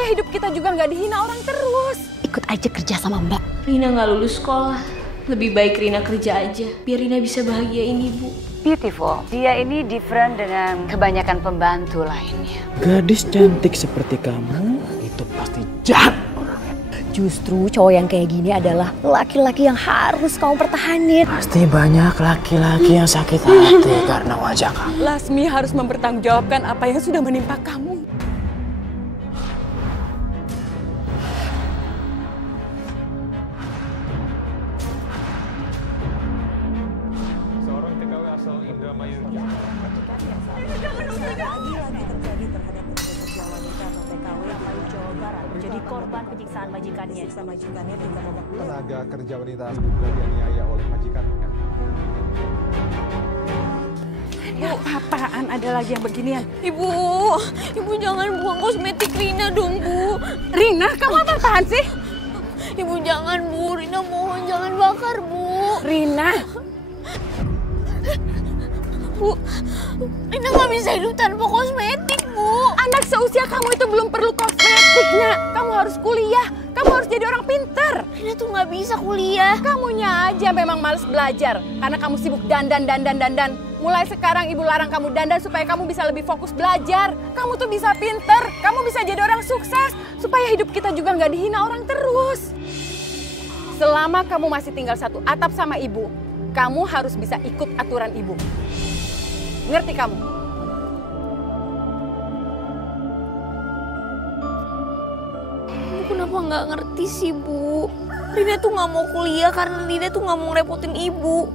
Supaya hidup kita juga nggak dihina orang terus. Ikut aja kerja sama Mbak. Rina nggak lulus sekolah. Lebih baik Rina kerja aja, biar Rina bisa bahagiain ibu. Beautiful. Dia ini different dengan kebanyakan pembantu lainnya. Gadis cantik seperti kamu itu pasti jahat orangnya. Justru cowok yang kayak gini adalah laki-laki yang harus kamu pertahanin. Pasti banyak laki-laki yang sakit hati karena wajah kamu. Lasmi harus mempertanggungjawabkan apa yang sudah menimpa kamu. Seorang TKW asal Indramayu. Jadi korban penyiksaan majikannya. Tenaga kerja wanita diduga dianiaya oleh majikannya. Ya, apaan ada lagi yang beginian? Ibu jangan buang kosmetik Rina dong, Bu. Rina, kamu apaan sih? Ibu jangan, Bu. Rina mohon jangan bakar, Bu. Rina, Bu, Rina nggak bisa hidup tanpa kosmetik, Bu. anak seusia kamu itu belum perlu kosmetik, Nak. Kamu harus kuliah, kamu harus jadi orang pinter. Rina tuh nggak bisa kuliah. Kamunya aja memang males belajar karena kamu sibuk dandan. Mulai sekarang ibu larang kamu dandan supaya kamu bisa lebih fokus belajar. Kamu tuh bisa pinter, kamu bisa jadi orang sukses supaya hidup kita juga nggak dihina orang terus. Selama kamu masih tinggal satu atap sama ibu, kamu harus bisa ikut aturan ibu. Ngerti kamu? Ibu kenapa nggak ngerti sih, Bu? Rina tuh nggak mau kuliah karena Rina tuh nggak mau ngerepotin ibu.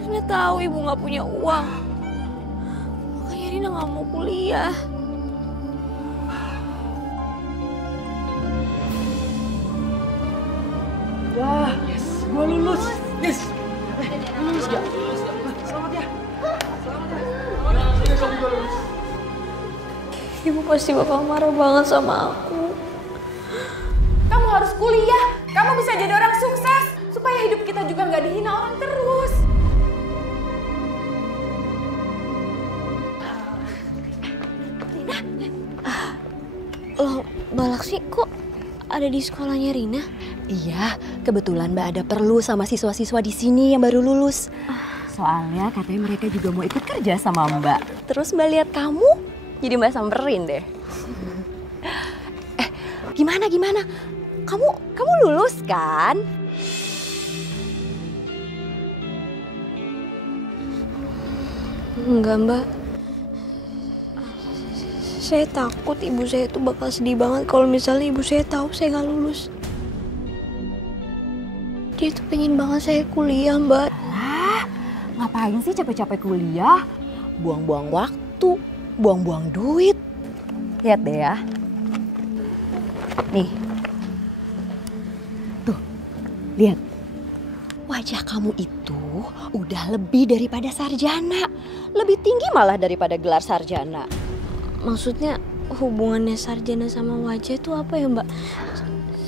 Rina tahu ibu nggak punya uang, makanya Rina nggak mau kuliah. Wah, yes, gua lulus. Yes. Lulus gak? Selamat ya. Ibu pasti bakal marah banget sama aku. Kamu harus kuliah, kamu bisa jadi orang sukses supaya hidup kita juga nggak dihina orang terus. Loh, Mbak Laksmi kok ada di sekolahnya Rina? Iya, kebetulan Mbak ada perlu sama siswa-siswa di sini yang baru lulus. Soalnya katanya mereka juga mau ikut kerja sama Mbak. Terus Mbak lihat kamu, jadi Mbak samperin deh. Gimana? Kamu lulus kan? Enggak, Mbak. Saya takut ibu saya tuh bakal sedih banget kalau misalnya ibu saya tahu saya nggak lulus. Dia tuh pengen banget saya kuliah, Mbak. Lah, ngapain sih capek-capek kuliah? Buang-buang waktu, buang-buang duit. Lihat deh ya. Nih. Tuh, lihat. Wajah kamu itu udah lebih daripada sarjana. Lebih tinggi malah daripada gelar sarjana. Maksudnya hubungannya sarjana sama wajah itu apa ya, Mbak?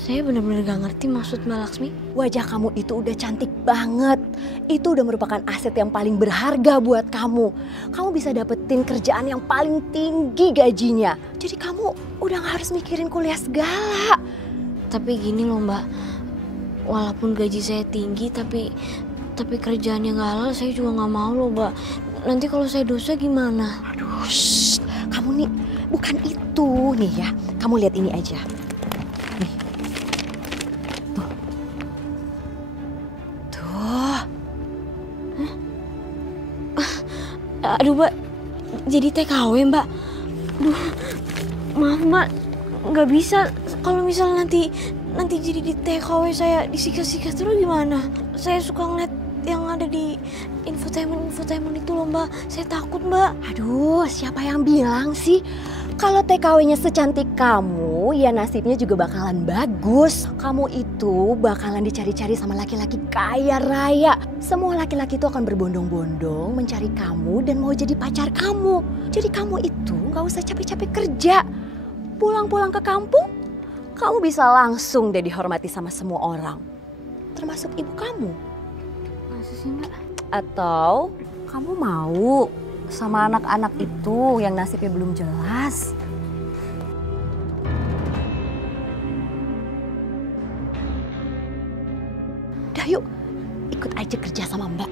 Saya benar-benar gak ngerti maksud Mbak Laksmi. Wajah kamu itu udah cantik banget. Itu udah merupakan aset yang paling berharga buat kamu. Kamu bisa dapetin kerjaan yang paling tinggi gajinya. Jadi kamu udah gak harus mikirin kuliah segala. Tapi gini loh, Mbak. Walaupun gaji saya tinggi tapi kerjaannya gak halal, saya juga gak mau loh, Mbak. Nanti kalau saya dosa gimana? Aduh, shh. Kamu nih bukan itu nih ya. Kamu lihat ini aja. Nih. Tuh. Aduh, Mbak. Jadi TKW, Mbak. Aduh, maaf, Mbak. Nggak bisa. Kalau misalnya nanti jadi di TKW saya disiksa-siksa terus gimana? Saya suka ngeliat yang ada di infotainment itu loh, Mbak. Saya takut, Mbak. Aduh, siapa yang bilang sih? Kalau TKW-nya secantik kamu, ya nasibnya juga bakalan bagus. Kamu itu bakalan dicari-cari sama laki-laki kaya raya. Semua laki-laki itu akan berbondong-bondong mencari kamu dan mau jadi pacar kamu. Jadi kamu itu nggak usah capek-capek kerja. Pulang-pulang ke kampung, kamu bisa langsung deh dihormati sama semua orang. Termasuk ibu kamu. Masa sih, Mbak? Atau kamu mau sama anak-anak itu yang nasibnya belum jelas? Udah yuk, ikut aja kerja sama Mbak.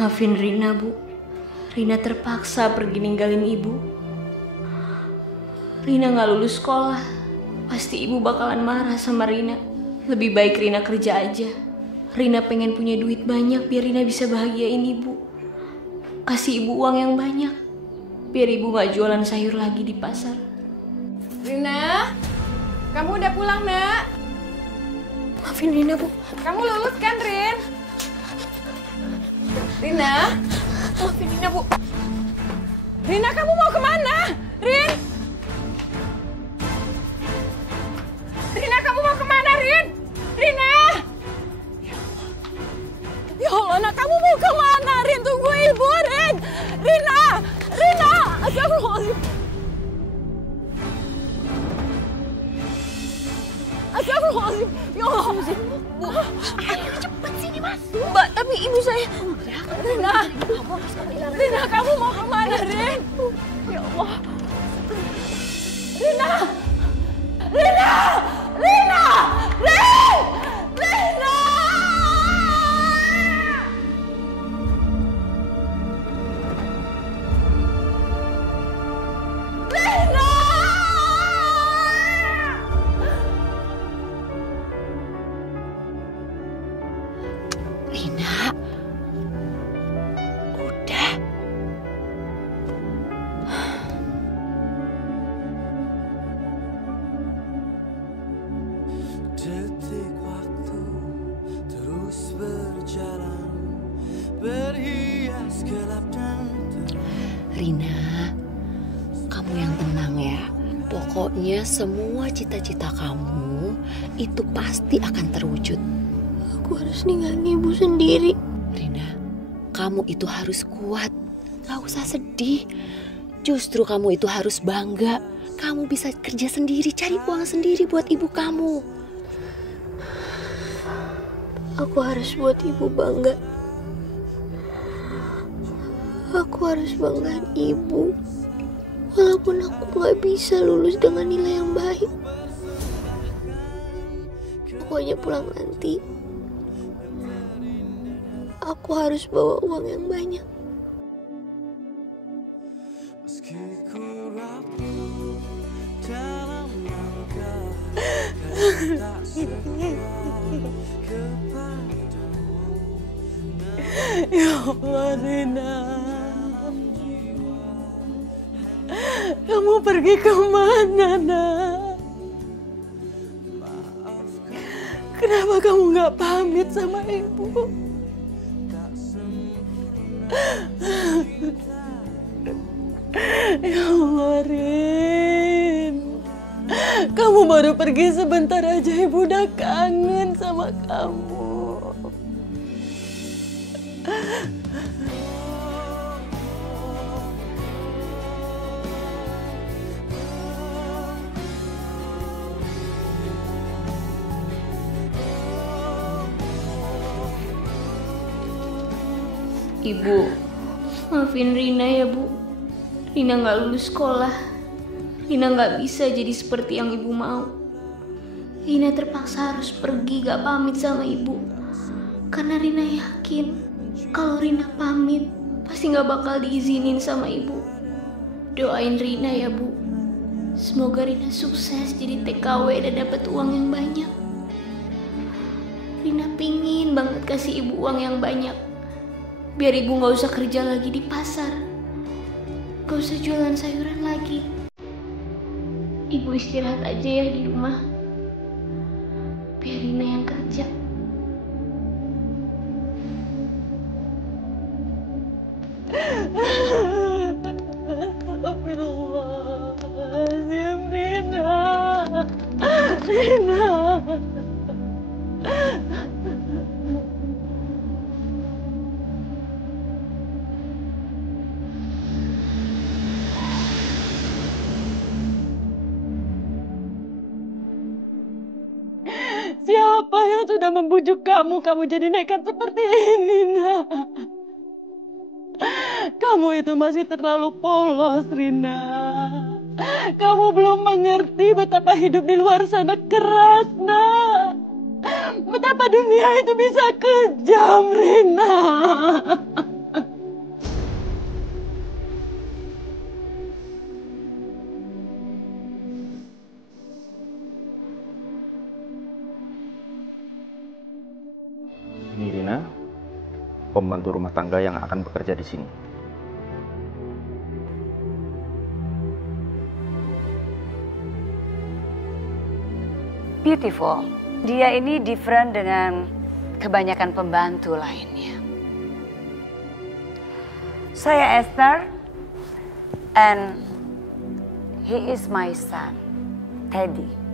Maafin Rina, Bu. Rina terpaksa pergi ninggalin ibu. Rina gak lulus sekolah. Pasti ibu bakalan marah sama Rina. Lebih baik Rina kerja aja. Rina pengen punya duit banyak biar Rina bisa bahagiain ibu. Kasih ibu uang yang banyak biar ibu gak jualan sayur lagi di pasar. Rina, kamu udah pulang, Nak? Maafin Rina, Bu. Kamu lulus kan, Rin? Rina? Maafin Rina, Bu. Rina, kamu mau kemana? Rin? Rina, kamu mau kemana, Rin? Rina! Ya Allah, Nak, kamu mau kemana, Rin? Tunggu ibu, Rin! Rina! Rina! Astagfirullahaladzim! Astagfirullahaladzim! Ya Allah! Bu, ayo cepet sini masuk! Mbak, tapi ibu saya... Rina! Rina, kamu mau kemana, Rin? Ya Allah! Rina! Rina! Rina! Rin! Rina! Rina! Rina, udah. Detik waktu terus berjalan, berhias gelap dan terang. Rina, kamu yang tenang ya. Pokoknya semua cita-cita kamu itu pasti akan terwujud. Aku harus ninggalin ibu sendiri. Rina, kamu itu harus kuat. Gak usah sedih. Justru kamu itu harus bangga. Kamu bisa kerja sendiri, cari uang sendiri buat ibu kamu. Aku harus buat ibu bangga. Aku harus banggain ibu. Walaupun aku gak bisa lulus dengan nilai yang baik. Pokoknya pulang nanti, aku harus bawa uang yang banyak. Meski ku rapuh dalam langkah, tak sekuat kepadamu. Ya Allah, Rina. Kamu pergi kemana, Nak? Kenapa kamu nggak pamit sama ibu? Ya Allah, Rin. Kamu baru pergi sebentar aja, ibu udah kangen sama kamu. Ibu, maafin Rina ya, Bu. Rina gak lulus sekolah. Rina gak bisa jadi seperti yang ibu mau. Rina terpaksa harus pergi gak pamit sama ibu. Karena Rina yakin kalau Rina pamit pasti gak bakal diizinin sama ibu. Doain Rina ya, Bu. Semoga Rina sukses jadi TKW dan dapat uang yang banyak. Rina pingin banget kasih ibu uang yang banyak. Biar ibu gak usah kerja lagi di pasar. Gak usah jualan sayuran lagi. Ibu istirahat aja ya di rumah. Biar Rina yang kerja. Astagfirullahaladzim, Rina. Rina. Siapa yang sudah membujuk kamu jadi nekat seperti ini, nak? Kamu itu masih terlalu polos, Rina. Kamu belum mengerti betapa hidup di luar sana keras, nak. Betapa dunia itu bisa kejam, Rina. Ini Rina, pembantu rumah tangga yang akan bekerja di sini. Beautiful. Dia ini different dengan kebanyakan pembantu lainnya. Saya Esther, and he is my son, Teddy.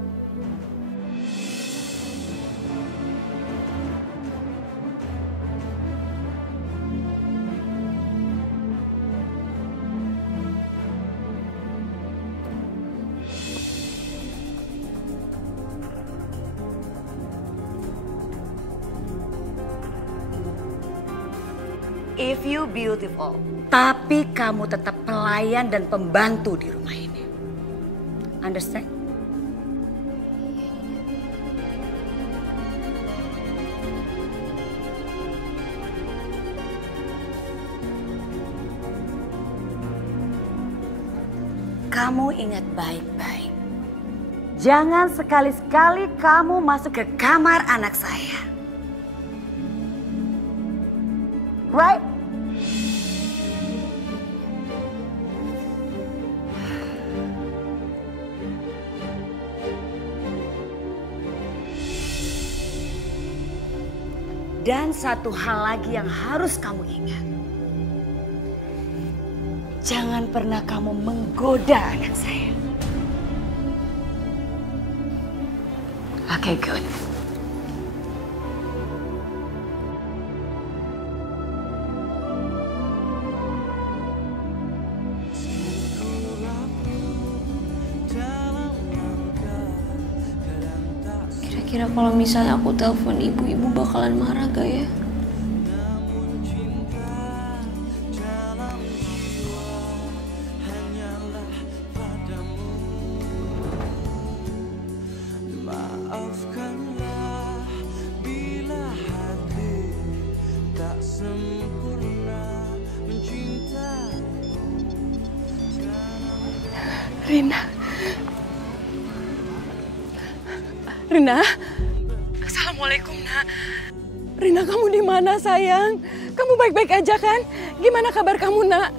If you beautiful, tapi kamu tetap pelayan dan pembantu di rumah ini. Understand? Kamu ingat baik-baik. Jangan sekali-sekali kamu masuk ke kamar anak saya. Right? Dan satu hal lagi yang harus kamu ingat. Jangan pernah kamu menggoda anak saya. Okay, good. Kira-kira kalau misalnya aku telepon ibu bakalan marah gak ya? Maafkanlah bila hati tak sempurna mencintai. Rina. Rina. Assalamualaikum, Nak. Rina, kamu di mana, sayang? Kamu baik-baik aja kan? Gimana kabar kamu, Nak?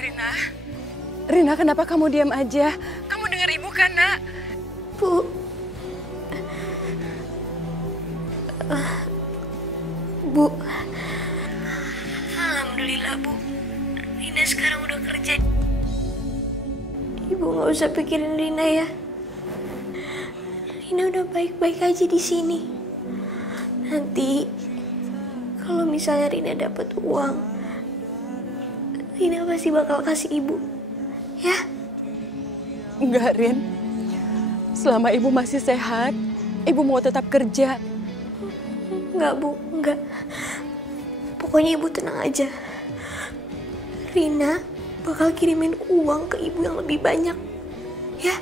Rina. Rina, kenapa kamu diam aja? Kamu dengar ibu kan, Nak? Bu. Bu. Alhamdulillah, Bu. Rina sekarang udah kerja. Ibu nggak usah pikirin Rina ya. Rina udah baik-baik aja di sini. Nanti kalau misalnya Rina dapat uang, Rina pasti bakal kasih ibu, ya? Enggak, Rin. Selama ibu masih sehat, ibu mau tetap kerja. Enggak, Bu, enggak. Pokoknya ibu tenang aja. Rina bakal kirimin uang ke ibu yang lebih banyak, ya?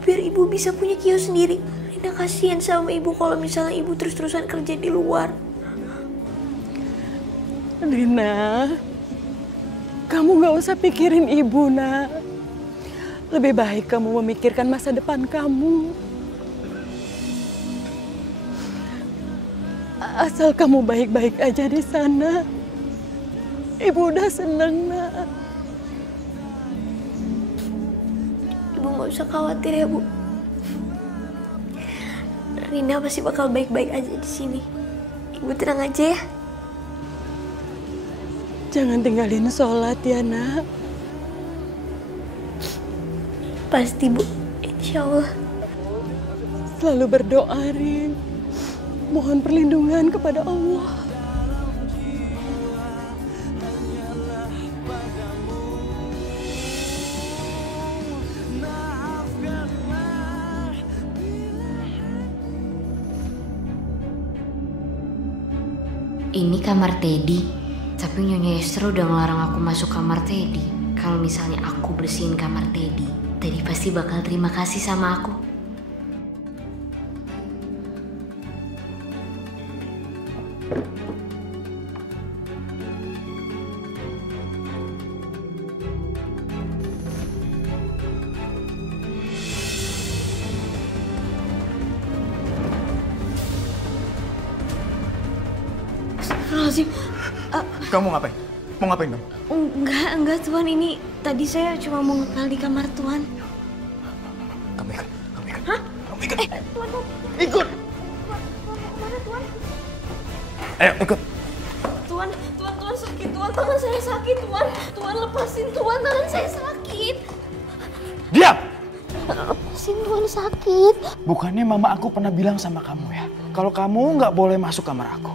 Biar ibu bisa punya kios sendiri. Rina kasihan sama ibu kalau misalnya ibu terus-terusan kerja di luar. Rina, kamu gak usah pikirin ibu, Nak. Lebih baik kamu memikirkan masa depan kamu. Asal kamu baik-baik aja di sana. Ibu udah seneng, Nak. Ibu gak usah khawatir ya, Bu. Rina pasti bakal baik-baik aja di sini. Ibu tenang aja ya. Jangan tinggalin sholat ya, Nak. Pasti, Bu. Insya Allah. Selalu berdoa, Rin. Mohon perlindungan kepada Allah. Ini kamar Teddy. Tapi Nyonya Esther udah ngelarang aku masuk kamar Teddy. Kalau misalnya aku bersihin kamar Teddy, Teddy pasti bakal terima kasih sama aku. Astagfirullahaladzim. Kamu ngapain? Mau ngapain kamu? Enggak Tuan, ini tadi saya cuma mau ngepel di kamar Tuan. Kamu ikut. Hah? Kamu ikut. Tuan. Ikut. Mana Tuan? Ayo ikut. Tuan sakit Tuan, tangan saya sakit Tuan. Tuan lepasin Tuan, tangan saya sakit. Diam! Lepasin Tuan, sakit. Bukannya mama aku pernah bilang sama kamu ya, kalau kamu nggak boleh masuk kamar aku.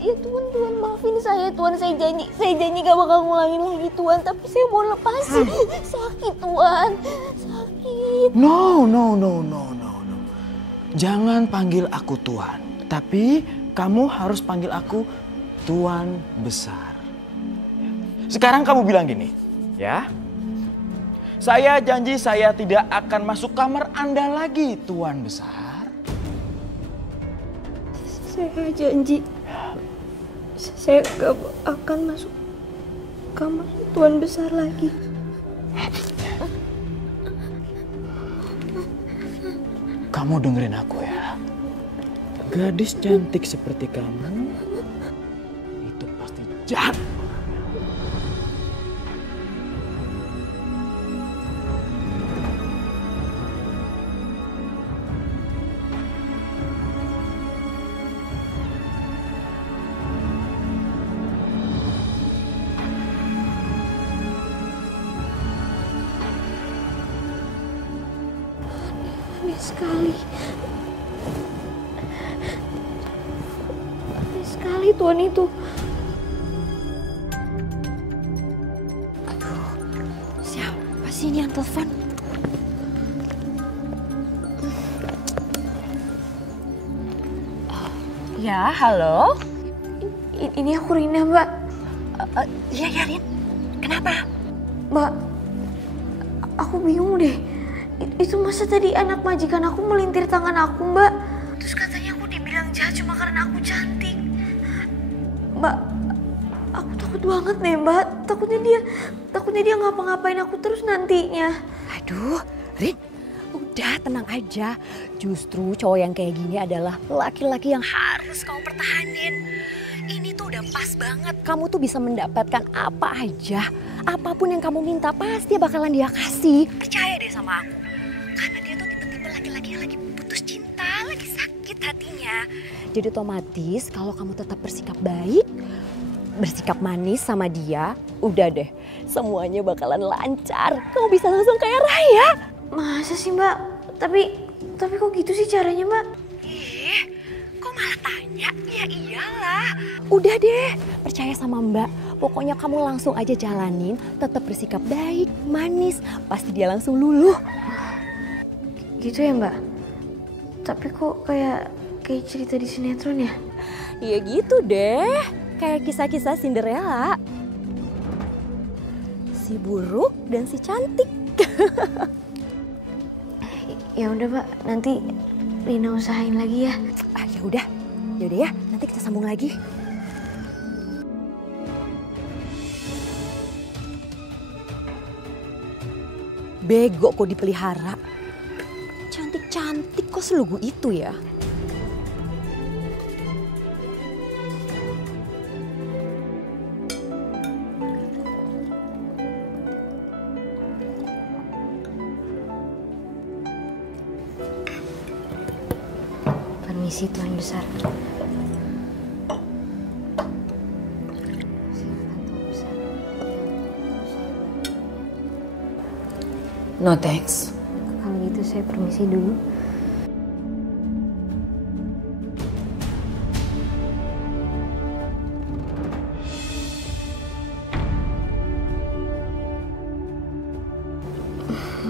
Iya Tuan, maafin saya Tuan, saya janji gak bakal ngulangin lagi Tuan, tapi saya mau lepasin. Sakit Tuan, sakit. No. Jangan panggil aku Tuan, tapi kamu harus panggil aku Tuan Besar. Sekarang kamu bilang gini, ya. Saya janji saya tidak akan masuk kamar Anda lagi, Tuan Besar. Saya janji saya gak akan masuk kamar Tuan Besar lagi. Kamu dengerin aku ya. Gadis cantik seperti kamu itu pasti jahat. Aneh sekali Tuan itu. Aduh, siapa sih ini yang telepon? Ya, halo? Ini aku Rina, Mbak. Iya, Rin. Kenapa? Mbak, aku bingung deh. Itu masa tadi anak majikan aku melintir tangan aku, Mbak. Terus katanya aku dibilang jahat cuma karena aku cantik. Mbak, aku takut banget deh, Mbak. Takutnya dia ngapa-ngapain aku terus nantinya. Aduh, Rin, udah tenang aja. Justru cowok yang kayak gini adalah laki-laki yang harus kamu pertahanin. Ini tuh udah pas banget. Kamu tuh bisa mendapatkan apa aja. Apapun yang kamu minta pasti bakalan dia kasih. Percaya deh sama aku. Karena dia tuh tipe-tipe laki-laki yang lagi putus cinta, lagi sakit hatinya. Jadi otomatis kalau kamu tetap bersikap baik, bersikap manis sama dia, udah deh. Semuanya bakalan lancar. Kamu bisa langsung kaya raya. Masa sih, Mbak? Tapi kok gitu sih caranya, Mbak? Ih, kok malah tanya? Ya iyalah. Udah deh, percaya sama Mbak. Pokoknya kamu langsung aja jalanin, tetap bersikap baik, manis. Pasti dia langsung luluh. Gitu ya, Mbak? Tapi kok kayak cerita di sinetron ya? Iya gitu deh. Kayak kisah-kisah Cinderella. Si buruk dan si cantik. Ya udah, Mbak. Nanti Rina usahain lagi ya. Ya udah ya. Nanti kita sambung lagi. Bego kok dipelihara. Cantik-cantik kok selugu itu ya. Permisi Tuan Besar. No thanks. Kalau gitu saya permisi dulu.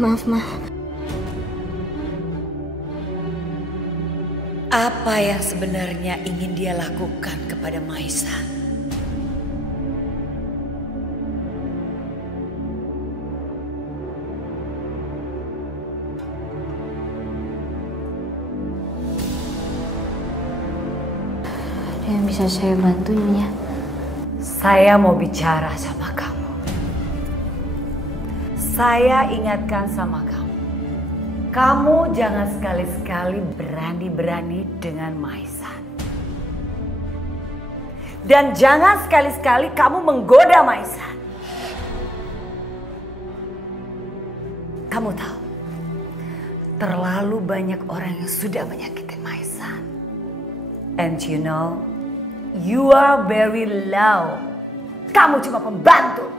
Maaf. Apa yang sebenarnya ingin dia lakukan kepada Maisa? Ada yang bisa saya bantu, Nyonya? Saya mau bicara sama kamu. Saya ingatkan sama kamu. Kamu jangan sekali-sekali berani-berani dengan Maisan. Dan jangan sekali-sekali kamu menggoda Maisan. Kamu tahu, terlalu banyak orang yang sudah menyakiti Maisan. And you know, you are very low. Kamu cuma pembantu.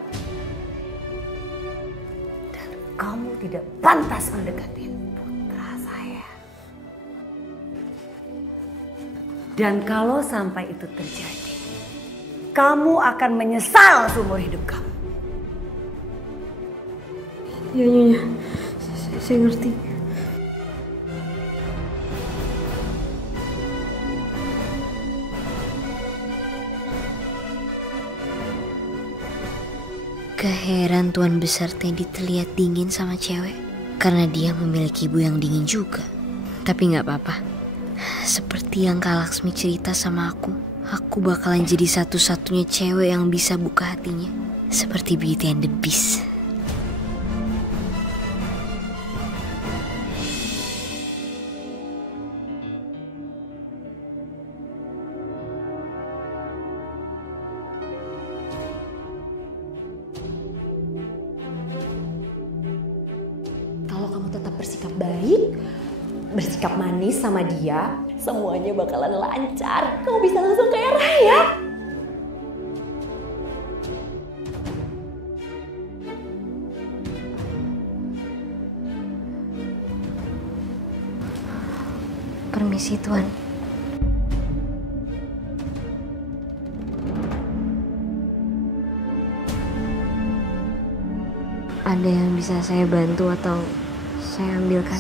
Dan kamu tidak pantas mendekati putra saya. Dan kalau sampai itu terjadi, kamu akan menyesal seumur hidup kamu. Ya, Nyonya. Saya ngerti. Gak heran Tuan Besar Teddy terlihat dingin sama cewek. Karena dia memiliki ibu yang dingin juga. Tapi gak apa-apa. Seperti yang Kak Laksmi cerita sama aku bakalan jadi satu-satunya cewek yang bisa buka hatinya. Seperti Beauty and the Beast. Kalau kamu tetap bersikap baik, bersikap manis sama dia, semuanya bakalan lancar. Kamu bisa langsung kaya raya. Permisi, Tuan. Ada yang bisa saya bantu atau saya ambilkan?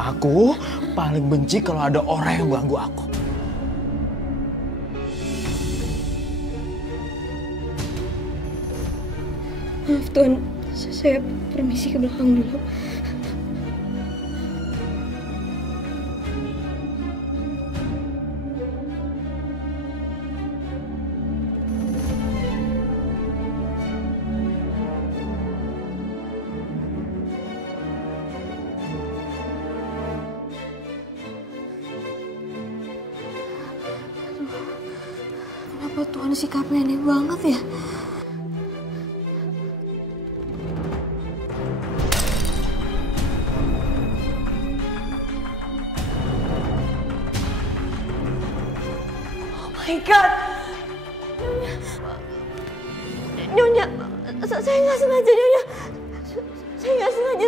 Aku paling benci kalau ada orang yang ganggu aku. Maaf, Tuan. Saya permisi ke belakang dulu. Kenapa Tuan sikapnya aneh banget ya? Oh my God! Nyonya, saya nggak sengaja, Nyonya. Saya nggak sengaja.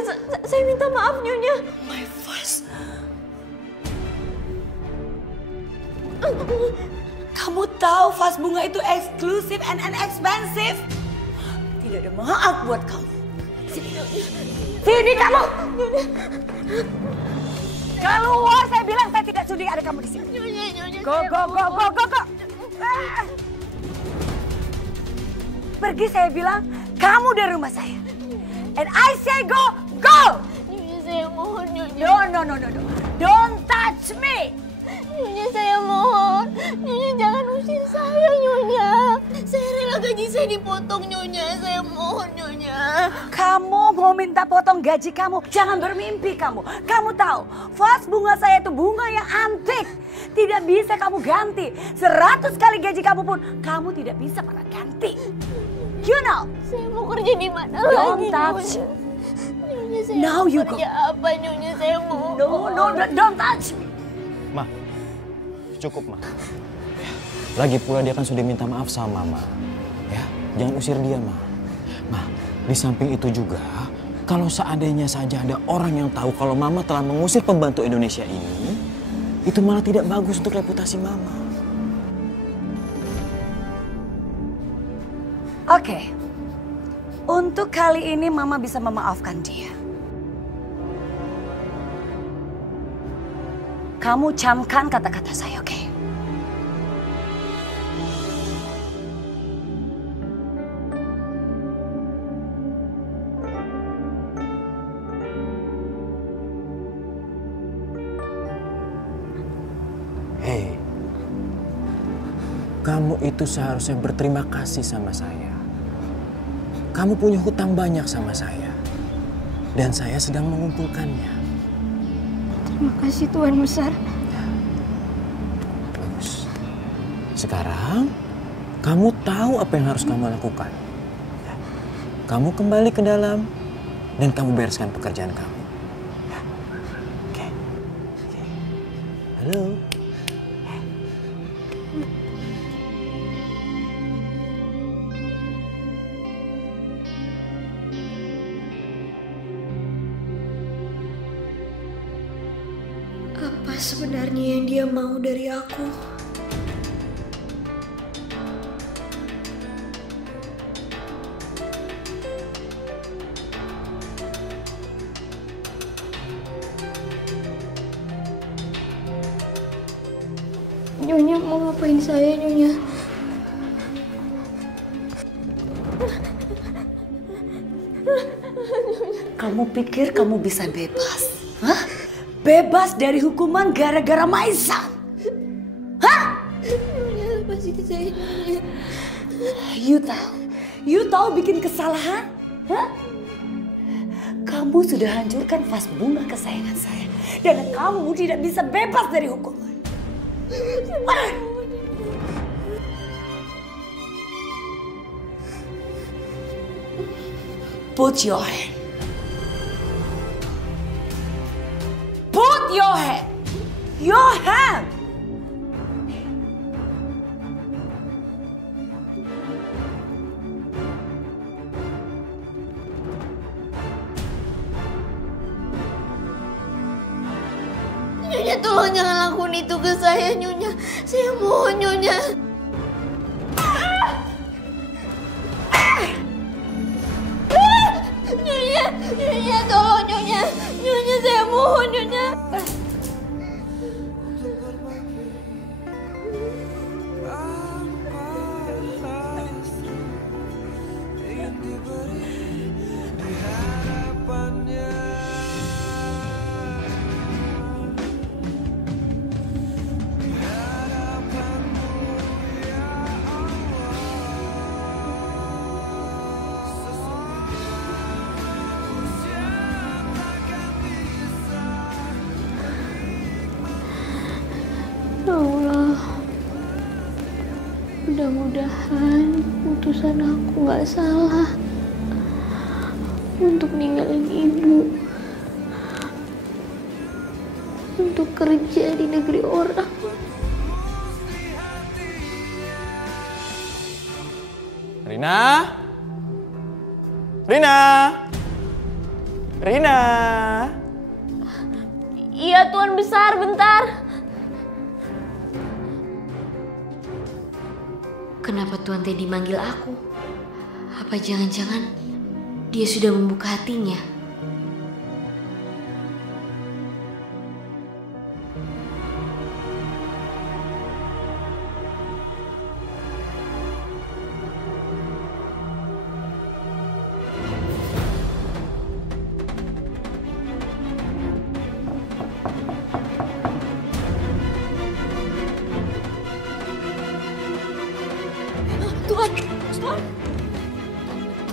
Saya minta maaf, Nyonya. My voice. Kamu tahu vas bunga itu eksklusif and expensive. Tidak ada maaf buat kamu. Sini kamu. Keluar, saya bilang saya tidak sudi ada kamu di sini. Go. Pergi, saya bilang kamu dari rumah saya. And I say go. Nyonya, saya mohon, Nyonya. No. Don't touch me. Nyonya, saya mohon. Nyonya, jangan usir saya, Nyonya. Saya rela gaji saya dipotong, Nyonya. Saya mohon, Nyonya. Kamu mau minta potong gaji kamu? Jangan bermimpi kamu. Kamu tahu, vas bunga saya itu bunga yang antik. Tidak bisa kamu ganti. 100 kali gaji kamu pun, kamu tidak bisa pernah ganti. You know? Saya mau kerja di mana Don't lagi, touch. Nyonya? Nyonya, saya Now mau you kerja apa, Nyonya? Saya mohon. No, don't touch me. Ma, cukup, Ma. Lagi pula dia kan sudah minta maaf sama Mama. Ya, jangan usir dia, Ma. Ma, di samping itu juga, kalau seandainya saja ada orang yang tahu kalau Mama telah mengusir pembantu Indonesia ini, itu malah tidak bagus untuk reputasi Mama. Oke. Untuk kali ini Mama bisa memaafkan dia. Kamu camkan kata-kata saya, oke? Hei, kamu itu seharusnya berterima kasih sama saya. Kamu punya hutang banyak sama saya. Dan saya sedang mengumpulkannya. Terima kasih Tuan Besar. Bagus. Sekarang, kamu tahu apa yang harus kamu lakukan. Kamu kembali ke dalam dan kamu bereskan pekerjaan kamu. Oke. Halo. Apa sebenarnya yang dia mau dari aku? Nyonya mau ngapain saya, Nyonya? Kamu pikir kamu bisa bebas? Hah? Bebas dari hukuman gara-gara Maisan? Hah? Nyonya, lepasin saya, Nyonya. You tahu bikin kesalahan? Hah? Kamu sudah hancurkan vas bunga kesayangan saya. Dan kamu tidak bisa bebas dari hukuman. Put your hand. Put your hand. Your hand. Nyonya, tolong jangan lakukan itu ke saya, Nyonya. Saya mohon, Nyonya. Nyonya, tolong, Nyonya. Nyonya, saya mohon, Nyonya. Ya Allah, mudah-mudahan putusan aku gak salah untuk ninggalin ibu, untuk kerja di negeri orang. Rina? Rina? Rina? Iya, Tuan Besar, bentar. Kenapa Tuan Teddy manggil aku? Apa jangan-jangan dia sudah membuka hatinya?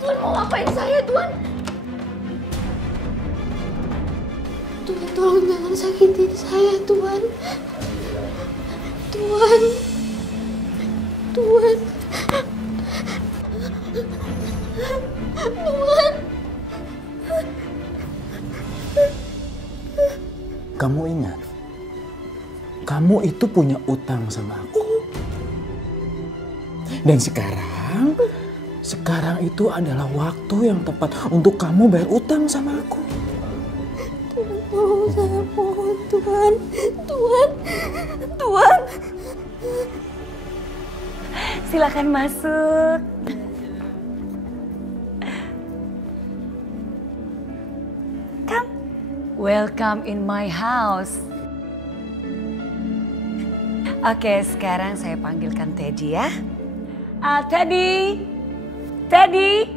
Tuan mau ngapain saya, Tuan? Tuan, tolong jangan sakitin saya, Tuan. Tuan. Tuan. Tuan. Kamu ingat? Kamu itu punya utang sama aku. Dan sekarang itu adalah waktu yang tepat untuk kamu bayar utang sama aku. Tuan, tolong saya mohon, Tuan. Tuan. Tuan. Silakan masuk. Welcome in my house. Oke, sekarang saya panggilkan Teddy ya. Teddy. Teddy.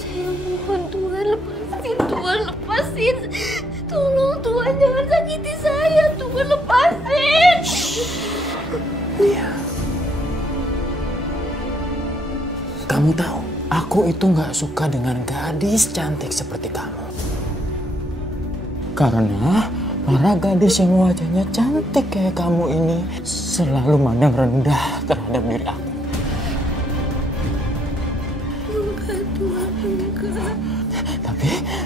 Saya mohon Tuhan lepasin, Tuhan lepasin. Tolong Tuhan jangan sakiti saya, Tuhan lepasin. Iya. Kamu tahu, aku itu nggak suka dengan gadis cantik seperti kamu. Karena para gadis yang wajahnya cantik kayak kamu ini selalu mandang rendah terhadap diri aku. Enggak, Tuhan, enggak.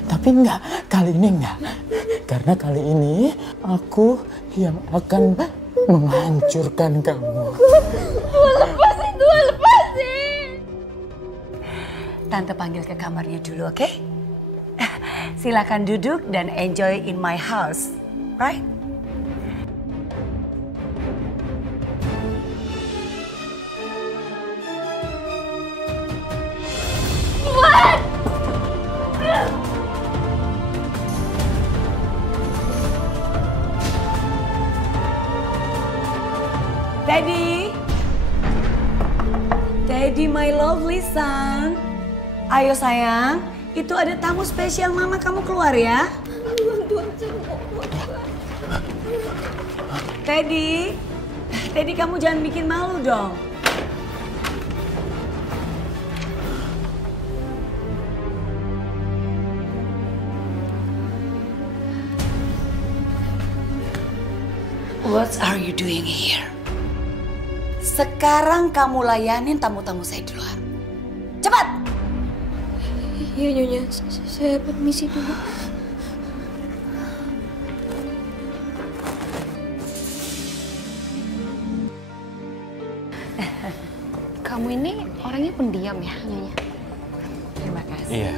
Tapi enggak, kali ini enggak. Karena kali ini aku yang akan menghancurkan kamu. Tuhan lepasin, Tuhan lepasin. Tante panggil ke kamarnya dulu, oke? Silakan duduk dan enjoy in my house, right? What? Teddy. Teddy, my lovely son. Ayo sayang, itu ada tamu spesial mama, kamu keluar ya. Teddy, Teddy kamu jangan bikin malu dong. What are you doing here? Sekarang kamu layanin tamu-tamu saya di luar. Cepat! Iya Nyonya, saya permisi dulu. Kamu ini orangnya pendiam ya, Nyonya? Terima kasih. Iya.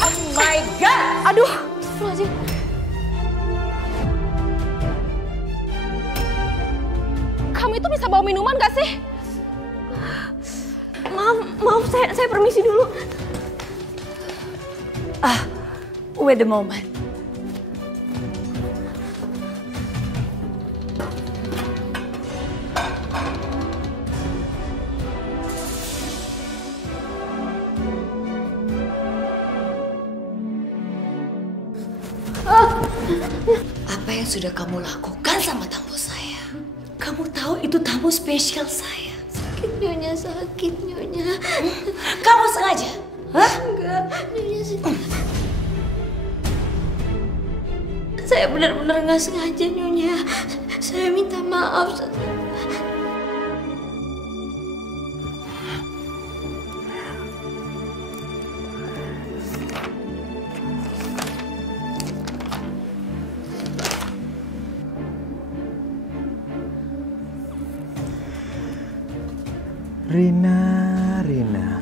Oh my God! Aduh! Astagfirullahaladzim. Kamu itu bisa bawa minuman gak sih? Maaf, saya permisi dulu. Wait a moment. Apa yang sudah kamu lakukan sama tamu saya? Kamu tahu itu tamu spesial saya. Sakit Nyonya, sakit Nyonya. Kamu sengaja? Hah? Enggak, Nyonya saya benar-benar nggak sengaja Nyonya. Saya minta maaf. Rina,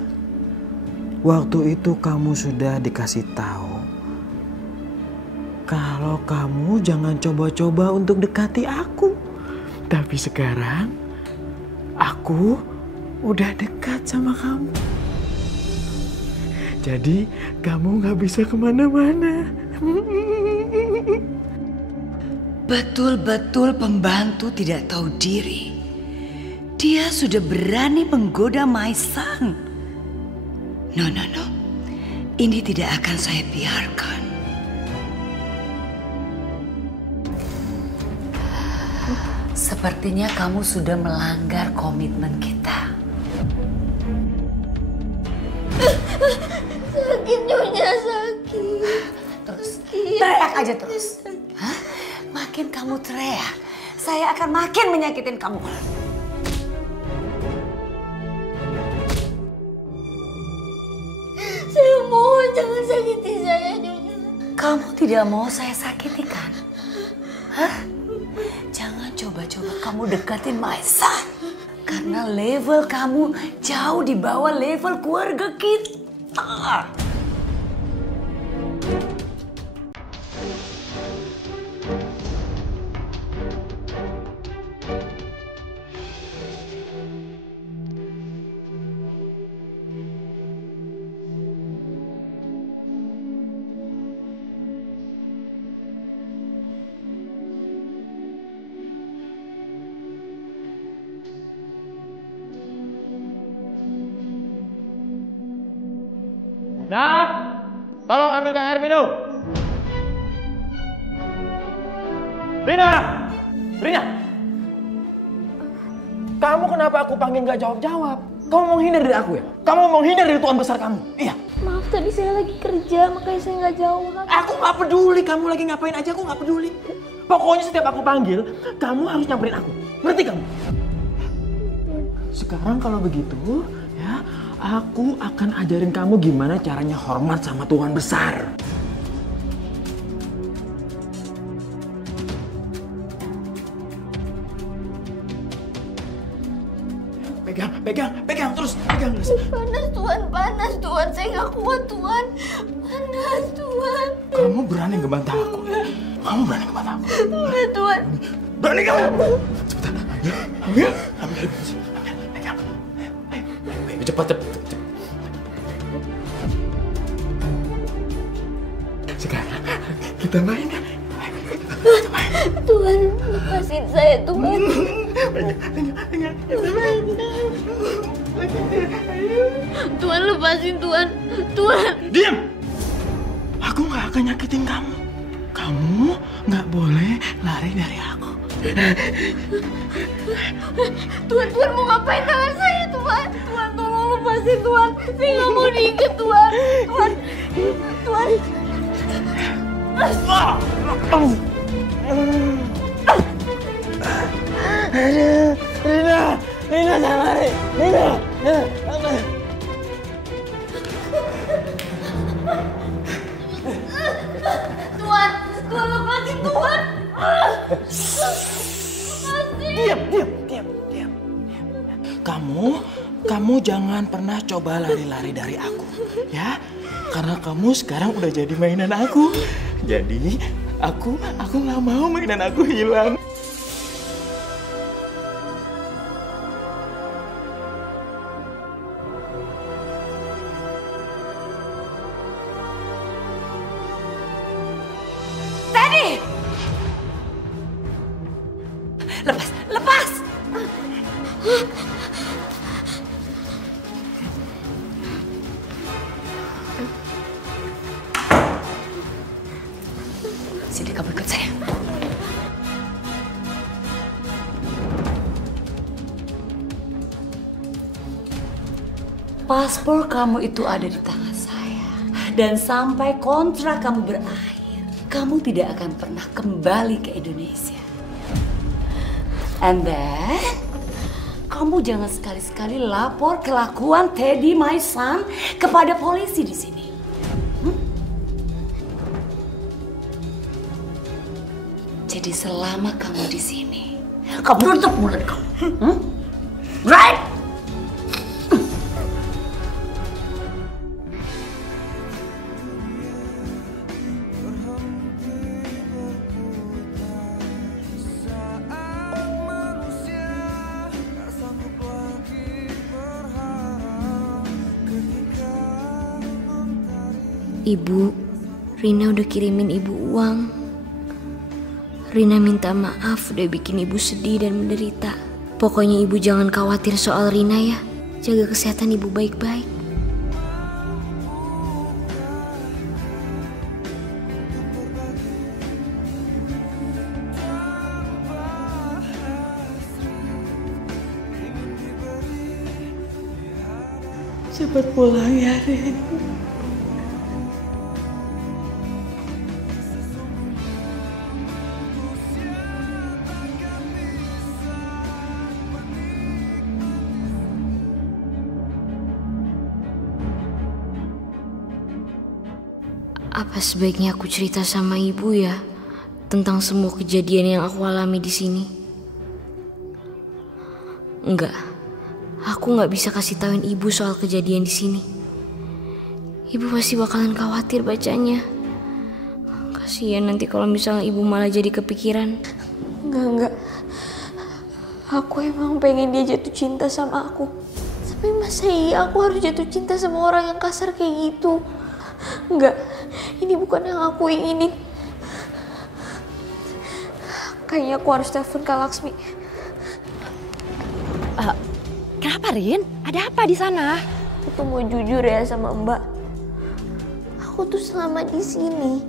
waktu itu kamu sudah dikasih tahu kalau kamu jangan coba-coba untuk dekati aku. Tapi sekarang aku udah dekat sama kamu. Jadi kamu gak bisa kemana-mana. Betul-betul pembantu tidak tahu diri. Dia sudah berani menggoda Maisang. No. Ini tidak akan saya biarkan. Sepertinya kamu sudah melanggar komitmen kita. Sakit Nyonya, sakit. Terus teriak aja terus. Hah? Makin kamu teriak, saya akan makin menyakitin kamu. Saya mohon jangan sakiti saya Nyonya. Kamu tidak mau saya sakiti kan? Hah? Jangan coba-coba kamu deketin Maisa. Karena level kamu jauh di bawah level keluarga kita. Nah, tolong ambilkan air minum. Rina! Rina! Kamu kenapa aku panggil nggak jawab-jawab? Kamu mau hindar dari aku ya? Kamu mau hindar dari tuan besar kamu? Iya. Maaf, tadi saya lagi kerja, makanya saya nggak jawab. Aku nggak peduli, kamu lagi ngapain aja, aku nggak peduli. Pokoknya setiap aku panggil, kamu harus nyamperin aku. Ngerti kamu? Sekarang kalau begitu, ya, aku akan ajarin kamu gimana caranya hormat sama tuan besar. Pegang terus, pegang terus. Panas Tuan, saya nggak kuat Tuan. Panas Tuan. Kamu berani ngebantah aku? Kamu berani ngebantah aku? Enggak Tuan. Berani kamu? Cepetan, ambil, pegang. Ayo, cepat. Sekarang kita main ya. Tuan, lepasin saya Tuan. Tuan, lepasin Tuan. Tuan. Diam! Aku nggak akan nyakitin kamu. Kamu nggak boleh lari dari aku. Tuan mau ngapain tangan saya Tuan? Tuan, tolong lepasin Tuan. Saya nggak mau diikat Tuan. Tuan. Aduh, Rina jangan lari. Rina. Tuan lepasin Tuan. Diam. Kamu jangan pernah coba lari-lari dari aku, ya? Karena kamu sekarang udah jadi mainan aku. Jadi aku nggak mau mainan aku hilang. Lepas! Sini, kamu ikut saya. Paspor kamu itu ada di tangan saya. Dan sampai kontrak kamu berakhir, kamu tidak akan pernah kembali ke Indonesia. And then, kamu jangan sekali-sekali lapor kelakuan Teddy, my son, kepada polisi di sini. Jadi selama kamu di sini, kamu tutup mulut kamu. Right? Ibu, Rina udah kirimin ibu uang. Rina minta maaf udah bikin ibu sedih dan menderita. Pokoknya ibu jangan khawatir soal Rina ya. Jaga kesehatan ibu baik-baik. Cepat pulang ya, Rin. Apa sebaiknya aku cerita sama ibu ya tentang semua kejadian yang aku alami di sini? Enggak, aku nggak bisa kasih tauin ibu soal kejadian di sini. Ibu pasti bakalan khawatir bacanya. Kasian nanti kalau misalnya ibu malah jadi kepikiran. Enggak. Aku emang pengen dia jatuh cinta sama aku. Tapi masa iya aku harus jatuh cinta sama orang yang kasar kayak gitu? Enggak, ini bukan yang aku inginin. Kayaknya aku harus telepon Kak Laksmi. Kenapa, Rin? Ada apa di sana? Aku tuh mau jujur ya sama Mbak. Aku tuh selama di sini,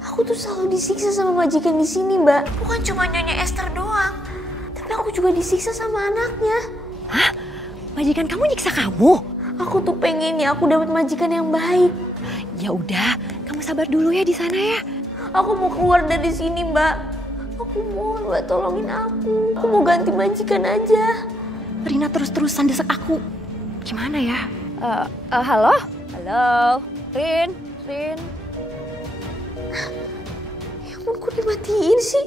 aku tuh selalu disiksa sama majikan di sini, Mbak. Bukan cuma Nyonya Esther doang, tapi aku juga disiksa sama anaknya. Hah? Majikan kamu nyiksa kamu? Aku tuh pengen ya aku dapat majikan yang baik. Ya udah, kamu sabar dulu ya di sana ya. Aku mau keluar dari sini, Mbak. Aku mohon Mbak tolongin aku. Aku mau ganti majikan aja. Rina terus-terusan desek aku. Gimana ya? Halo? Halo? Rin? Ya ampun, kok dimatiin sih?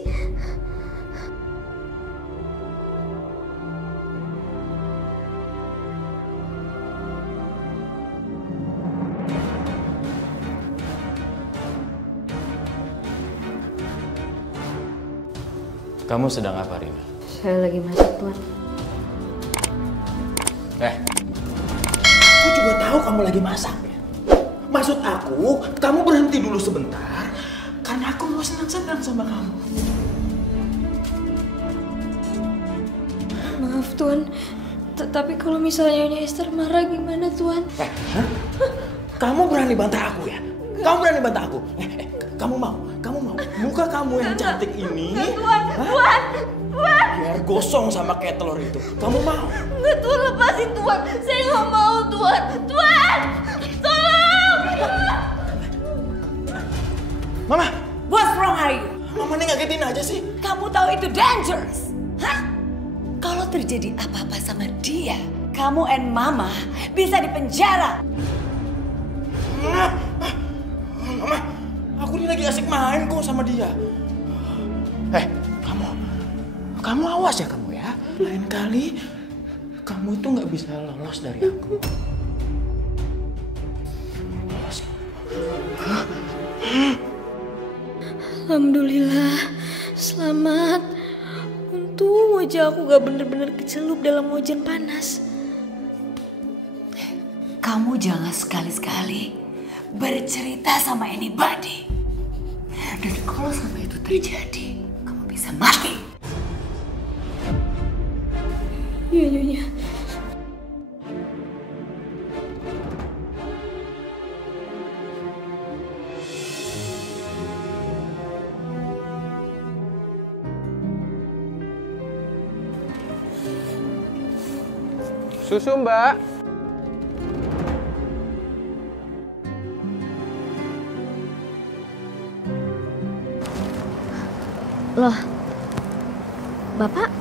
Kamu sedang apa, Rina? Saya lagi masak, Tuan. Aku juga tahu kamu lagi masak ya. Maksud aku, kamu berhenti dulu sebentar karena aku mau senang-senang sama kamu. Maaf, Tuan. Tapi kalau misalnya Nyonya Esther marah gimana, Tuan? Kamu berani bantah aku ya? Kamu berani bantah aku? Kamu mau? Muka kamu yang cantik ini, Tuan! biar gosong sama kayak telur itu. Kamu mau? Enggak, Tuan, lepasin, Tuan. Saya nggak mau, Tuan. Tuan! Tolong! Mama! What's wrong are you? Mama ini ngagetin aja sih. Kamu tahu itu dangerous? Hah? Kalau terjadi apa-apa sama dia, kamu and mama bisa dipenjara. Mama, aku ini lagi asik main kok sama dia. Kamu awas ya kamu ya. Lain kali kamu tuh nggak bisa lolos dari aku. Alhamdulillah, selamat. Untung wajah aku gak bener-bener kecelup dalam hujan panas. Kamu jangan sekali-sekali bercerita sama anybody. Dan kalau sampai itu terjadi, kamu bisa mati. Iya, Nyonya. Susu, Mbak. Loh, Bapak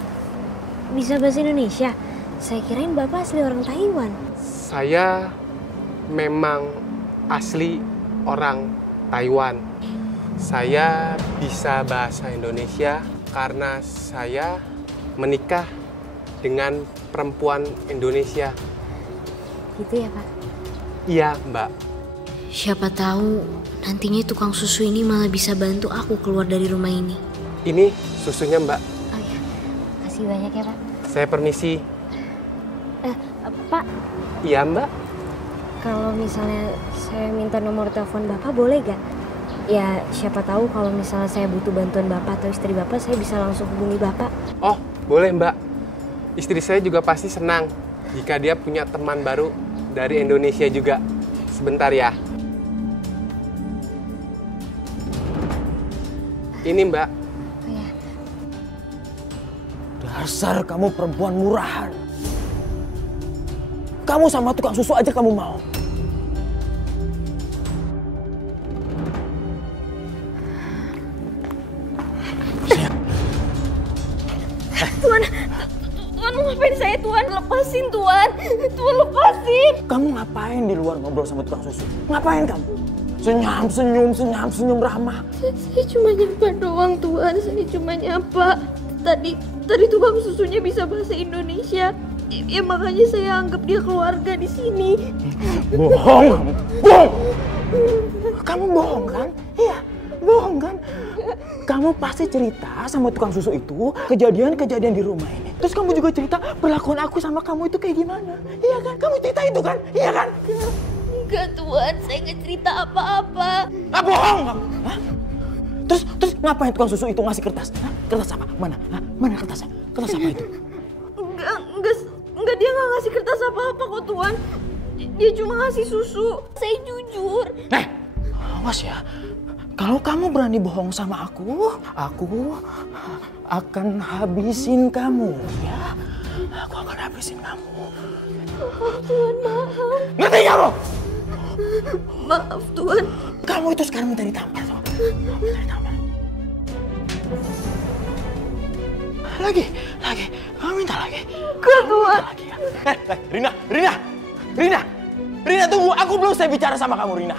bisa bahasa Indonesia? Saya kirain Bapak asli orang Taiwan. Saya memang asli orang Taiwan. Saya bisa bahasa Indonesia karena saya menikah dengan perempuan Indonesia. Gitu ya, Pak? Iya, Mbak. Siapa tahu nantinya tukang susu ini malah bisa bantu aku keluar dari rumah ini. Ini susunya, Mbak. Oh iya, kasih banyak ya, Pak. Saya permisi. Pak, Iya, Mbak. kalau misalnya saya minta nomor telepon Bapak boleh gak? Ya, siapa tahu kalau misalnya saya butuh bantuan Bapak atau istri Bapak, saya bisa langsung hubungi Bapak. Oh, boleh, Mbak. Istri saya juga pasti senang jika dia punya teman baru dari Indonesia juga. Sebentar ya. Ini, Mbak. Oh ya. Dasar kamu perempuan murahan. Kamu sama tukang susu aja kamu mau. Tuan mau ngapain saya, Tuan? Lepasin, Tuan. Tuan, lepasin. Kamu ngapain di luar ngobrol sama tukang susu? Ngapain kamu? Senyum ramah. Saya cuma nyapa doang, Tuan. Saya cuma nyapa. Tadi tukang susunya bisa bahasa Indonesia. Ya makanya saya anggap dia keluarga di sini. Bohong, bohong. Kamu bohong kan? Iya, bohong kan? Kamu pasti cerita sama tukang susu itu kejadian-kejadian di rumah ini. Terus kamu juga cerita perlakuan aku sama kamu itu kayak gimana? Iya kan? Kamu cerita itu kan? Iya kan? Enggak, Tuan. Saya nggak cerita apa-apa. Bohong kamu. Hah? Terus ngapain tukang susu itu ngasih kertas? Hah? Kertas apa? Mana? Hah? Mana kertasnya? Kertas apa itu? Enggak, dia nggak ngasih kertas apa-apa kok, Tuan. Dia cuma ngasih susu. Saya jujur. Awas ya, kalau kamu berani bohong sama aku akan habisin kamu ya. Aku akan habisin kamu. Tuhan, maaf. Ngerti kamu? Maaf Tuhan. Kamu itu sekarang minta ditampar tuh. Minta ditampar. Lagi. Kamu minta lagi. Enggak Tuhan. Lagi ya. Rina tunggu. Aku belum selesai bicara sama kamu Rina.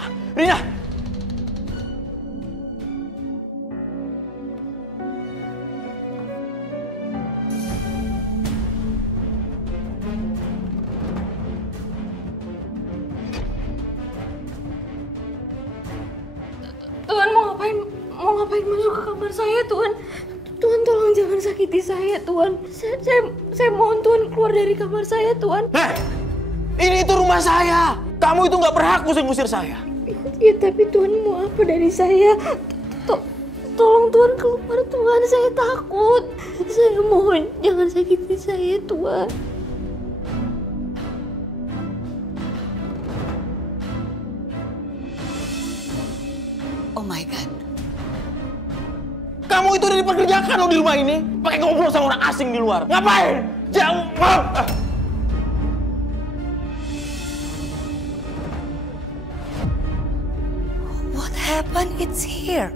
Tuhan mau ngapain masuk ke kamar saya Tuhan? Tuhan tolong jangan sakiti saya Tuhan. Saya mohon Tuhan keluar dari kamar saya Tuhan. Ini itu rumah saya. Kamu itu nggak berhak ngusir saya. Ya tapi Tuhan mau apa dari saya? Tolong Tuhan keluar Tuhan, saya takut. Saya mohon jangan sakiti saya Tuhan. Oh my God. Kamu itu udah dipekerjakan loh di rumah ini. Pakai ngobrol sama orang asing di luar. Ngapain? Jawab. What happened? It's here.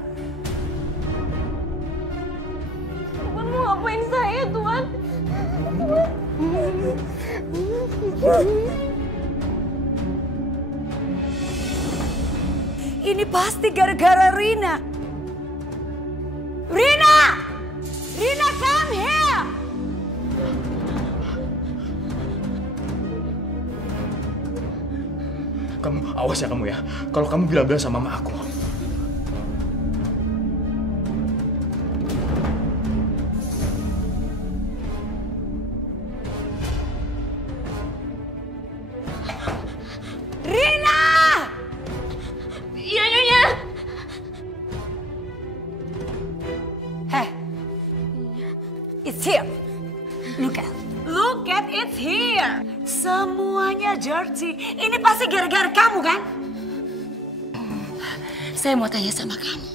Tuhan mau ngapain saya Tuhan? Ini pasti gara-gara Rina. Rina, come here. Kamu awas ya kamu ya. Kalau kamu bilang-bilang sama mama aku. Rina! Iya Nyonya. Hey, it's here. Look at it's here. Semuanya Georgie. Ini pasti gara-gara kamu kan? Saya mau tanya sama kamu.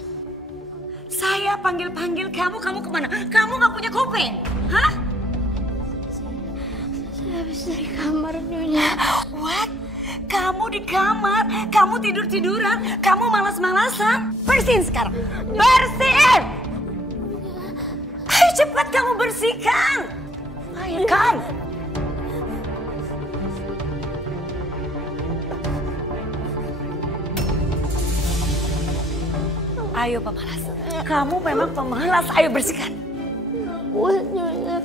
Saya panggil-panggil kamu kemana? Kamu gak punya kuping? Hah? Saya habis dari kamar Nyonya. What? Kamu di kamar, kamu tidur-tiduran, kamu malas-malasan. Bersihin sekarang. Bersihin! Ayo cepat kamu bersihkan. Ayo kan. Ayo pemalas. Kamu memang pemalas. Ayo bersihkan. Kuat Nyonya.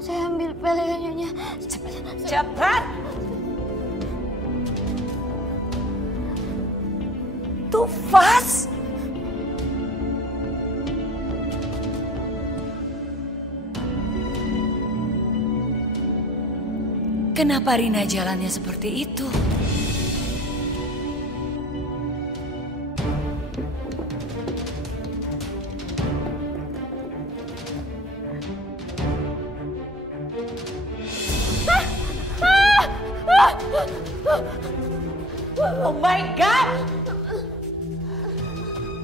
Saya ambil pel ya Nyonya. Cepat. Too fast. Kenapa Rina jalannya seperti itu? Oh my God!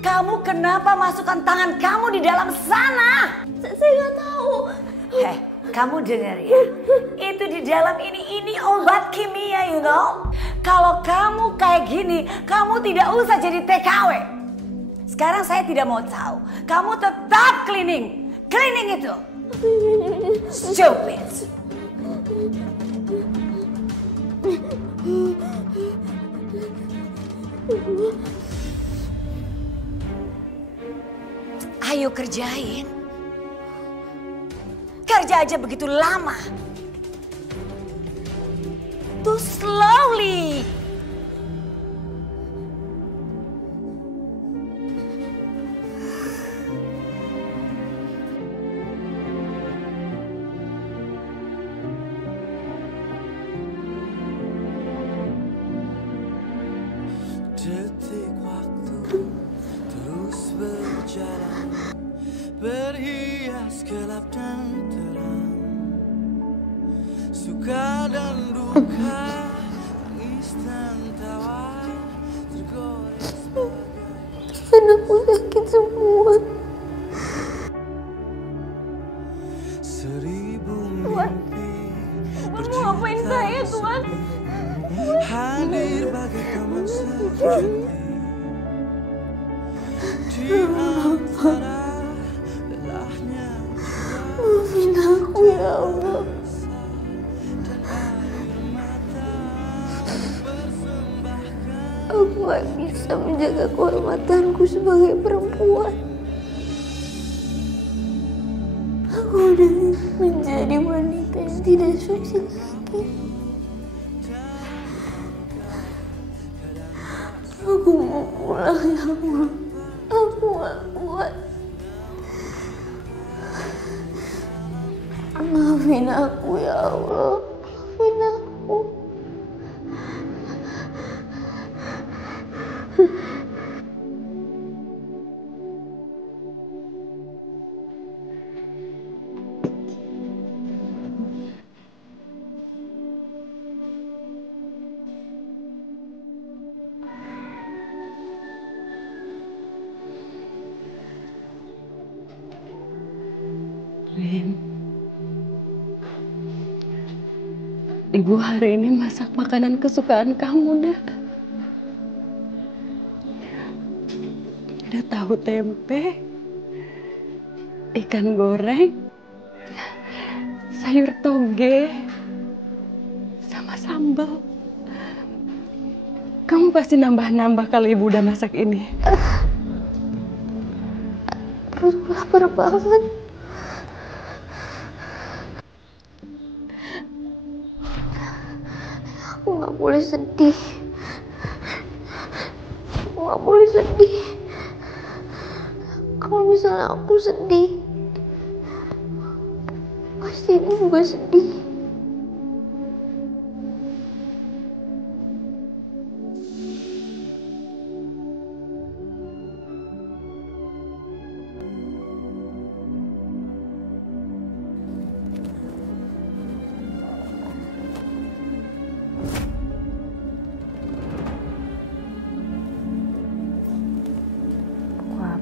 Kamu kenapa masukkan tangan kamu di dalam sana? Saya nggak tahu. Heh, kamu dengar ya. Itu di dalam ini obat kimia, you know. Kalau kamu kayak gini, kamu tidak usah jadi TKW. Sekarang saya tidak mau tahu. Kamu tetap cleaning. Cleaning itu. Stupid. Ayo kerjain. Kerja aja begitu lama. Too slowly. Detik waktu terus berjalan, berhias gelap dan terang, suka dan duka Anakku sakit semua. Tuhan, Tuhan mau ngapain saya, Tuhan? Hadir bagi teman sejati di antara lelahnya. Maafin aku ya Allah. Aku gak bisa menjaga kehormatanku sebagai perempuan. Aku udah menjadi wanita yang tidak suci lagi. Aku mau pulang ya Allah. Aku gak kuat. Maafin aku ya Allah. Maafin aku. Rin, Ibu hari ini masak makanan kesukaan kamu dah. Ada tahu tempe, ikan goreng, sayur toge, sama sambal. Kamu pasti nambah-nambah kalau Ibu udah masak ini. Perut lapar banget. Aku gak boleh sedih. Aku gak boleh sedih. Kalau misalnya aku sedih, pasti ini juga sedih.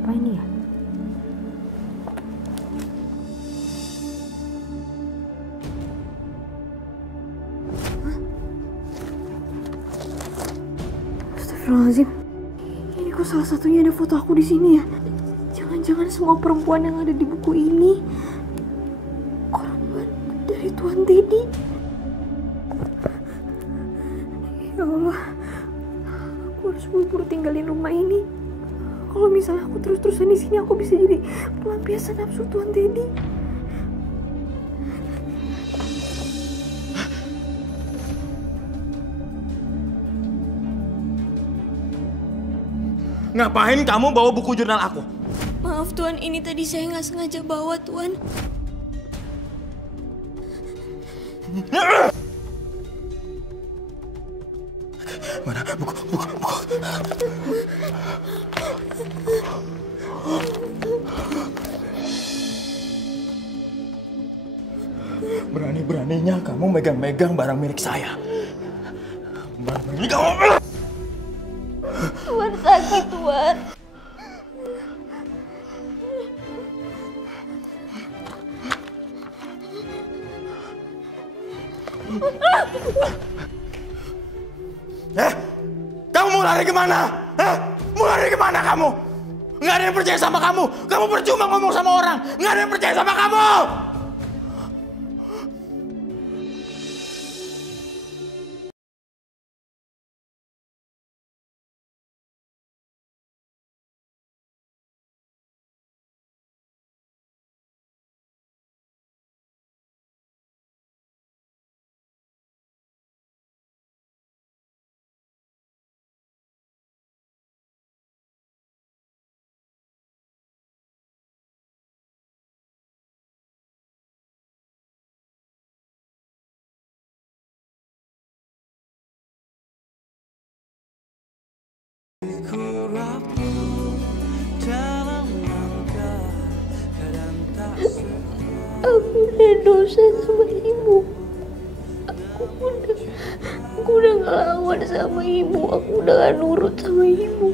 Apa ini ya? Astagfirullahaladzim. Ini kok salah satunya ada foto aku di sini ya? Jangan-jangan semua perempuan yang ada di buku ini korban dari Tuan Teddy. Ya Allah, aku harus buru-buru tinggalin rumah ini. Kalau misalnya aku terus-terusan di sini, aku bisa jadi pelampiasan nafsu Tuan Teddy. Ngapain kamu bawa buku jurnal aku? Maaf Tuan, ini tadi saya nggak sengaja bawa Tuan. Mana buku. Berani-beraninya kamu megang-megang barang milik saya. Berani kamu. Tuan sakit, Tuan. Kamu mau lari kemana? Mau lari kemana kamu? Nggak ada yang percaya sama kamu. Kamu percuma ngomong sama orang. Nggak ada yang percaya sama kamu. Aku udah dosa sama ibu. Aku udah Aku udah ngelawan sama ibu, aku udah gak nurut sama ibu.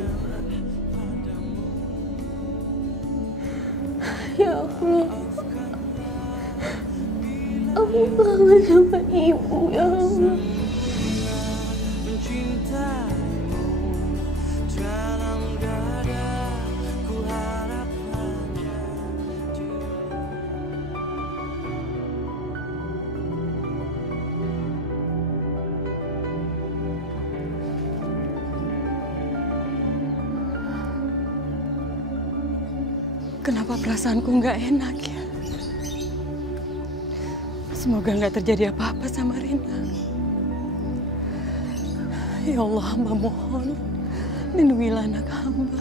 Ya Allah, aku kangen sama ibu, ya Allah. Mencintaimu dalam dada, ku harap hanya Kenapa perasaanku nggak enak ya? Semoga nggak terjadi apa-apa sama Rina. Ya Allah, hamba mohon, lindungilah anak hamba.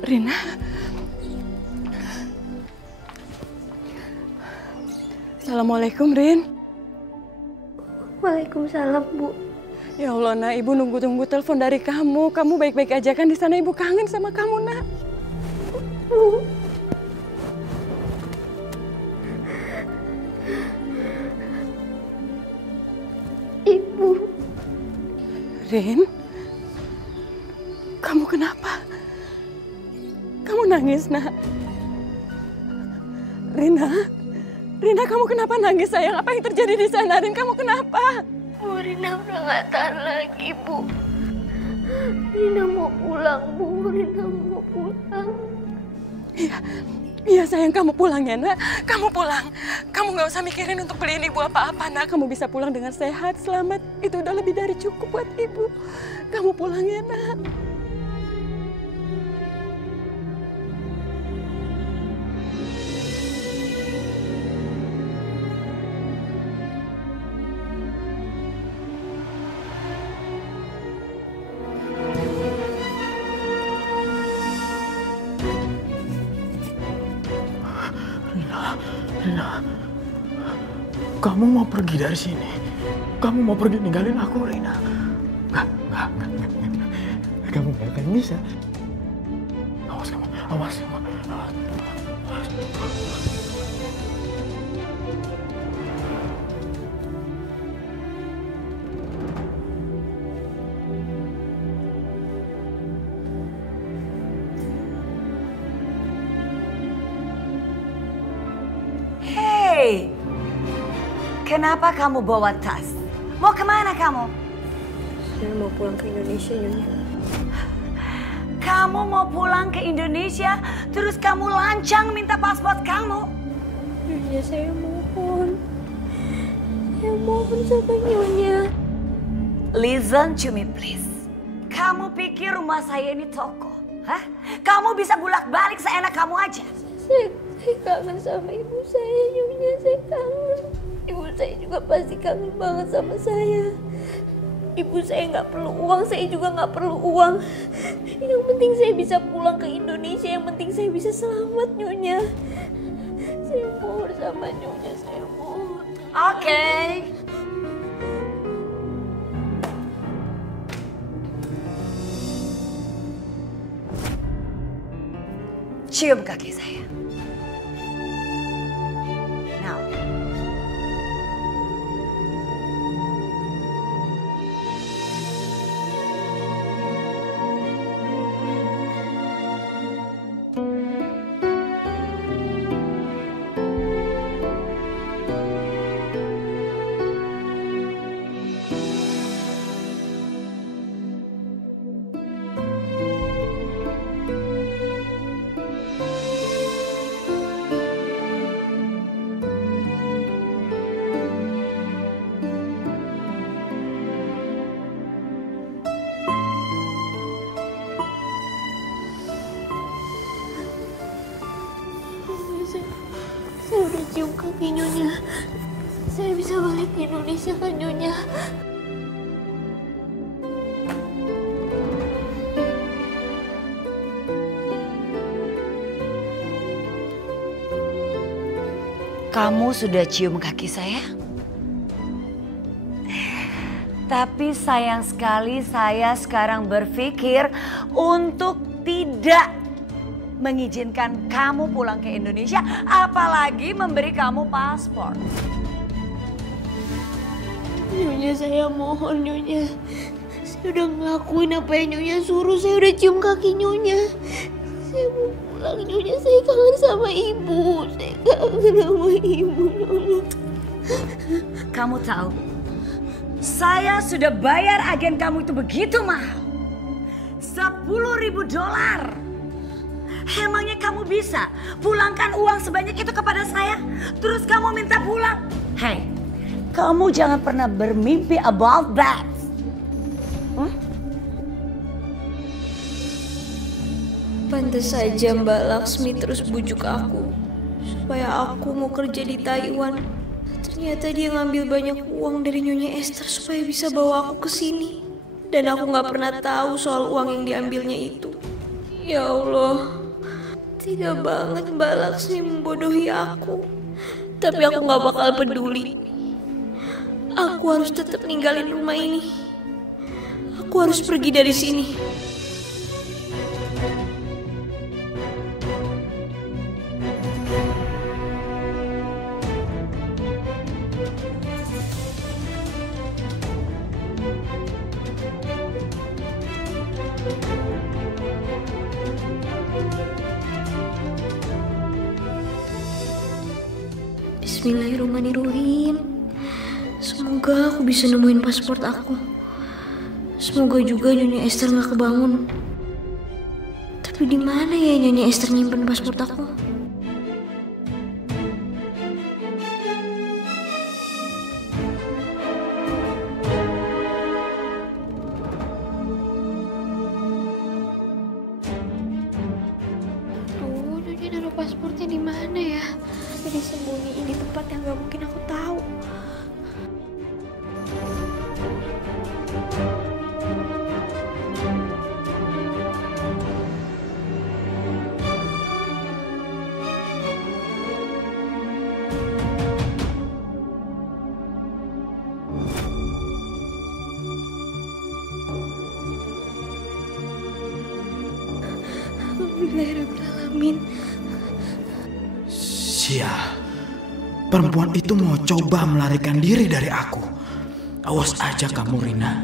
Rina. Assalamualaikum, Rin. Waalaikumsalam, Bu. Ya Allah, nak, ibu nunggu-tunggu telepon dari kamu. Kamu baik-baik aja kan di sana? Ibu kangen sama kamu, nak. Bu. Ibu. Rin, kamu kenapa? Kamu nangis, nak? Rina, kamu kenapa nangis, sayang? Apa yang terjadi di sana, Rin? Kamu kenapa? Bu, Rina udah gak tahan lagi, Bu. Rina mau pulang, Bu. Rina mau pulang. Iya sayang, kamu pulang ya, nak. Kamu pulang. Kamu gak usah mikirin untuk beliin ibu apa-apa, nak. Kamu bisa pulang dengan sehat, selamat. Itu udah lebih dari cukup buat ibu. Kamu pulang ya, nak. Rina, kamu mau pergi dari sini? Kamu mau pergi ninggalin aku, Rina? Enggak. Kamu gak akan bisa. Awas kamu, awas. Hei, kenapa kamu bawa tas? Mau kemana kamu? Saya mau pulang ke Indonesia, Nyonya. Kamu mau pulang ke Indonesia, terus kamu lancang minta paspor kamu? Nyonya, saya mohon. Saya mohon sama Nyonya. Listen to me, please. Kamu pikir rumah saya ini toko? Hah? Kamu bisa bolak-balik seenak kamu aja. Saya kangen sama ibu saya, Nyonya. Saya kangen. Ibu saya juga pasti kangen banget sama saya. Ibu saya nggak perlu uang, saya juga nggak perlu uang. Yang penting saya bisa pulang ke Indonesia, yang penting saya bisa selamat, Nyonya. Saya mohon sama Nyonya, saya mohon. Oke. Cium kaki saya. Now. kaki Nyonya. Saya bisa balik ke Indonesia kan Nyonya? Kamu sudah cium kaki saya? Tapi sayang sekali saya sekarang berpikir untuk tidak mengizinkan kamu pulang ke Indonesia, apalagi memberi kamu paspor. Nyonya, saya mohon Nyonya. Saya udah ngelakuin apa yang Nyonya suruh, saya udah cium kaki Nyonya. Saya mau pulang Nyonya, saya kangen sama ibu. Saya kangen sama ibu Nyonya. Kamu tahu, saya sudah bayar agen kamu itu begitu mahal. $10.000. Emangnya kamu bisa pulangkan uang sebanyak itu kepada saya? Terus kamu minta pulang? Hei, kamu jangan pernah bermimpi about that. Pantes saja Mbak Laksmi terus bujuk aku supaya aku mau kerja di Taiwan. Ternyata dia ngambil banyak uang dari Nyonya Esther supaya bisa bawa aku ke sini. Dan aku nggak pernah tahu soal uang yang diambilnya itu. Ya Allah, tega banget Mbak Laksmi membodohi aku. Tapi aku nggak bakal peduli. Aku harus tetap ninggalin rumah ini. Aku harus pergi dari sini. Bismillahirrahmanirrahim. Semoga aku bisa nemuin paspor aku. Semoga juga Nyonya Esther nggak kebangun. Tapi di mana ya Nyonya Esther nyimpen paspor aku? Tuh, Nyonya naruh paspornya di mana ya? Disembunyiin di tempat yang gak mungkin aku tahu. Alhamdulillahirrahmanirrahim. Sial, perempuan itu mau coba melarikan diri dari aku. Awas aja kamu, Rina.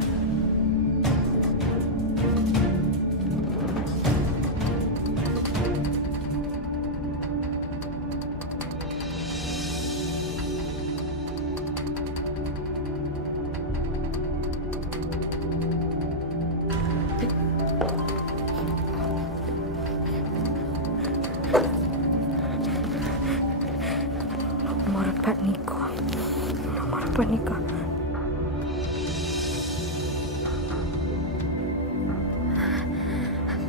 Nomor Pak Niko.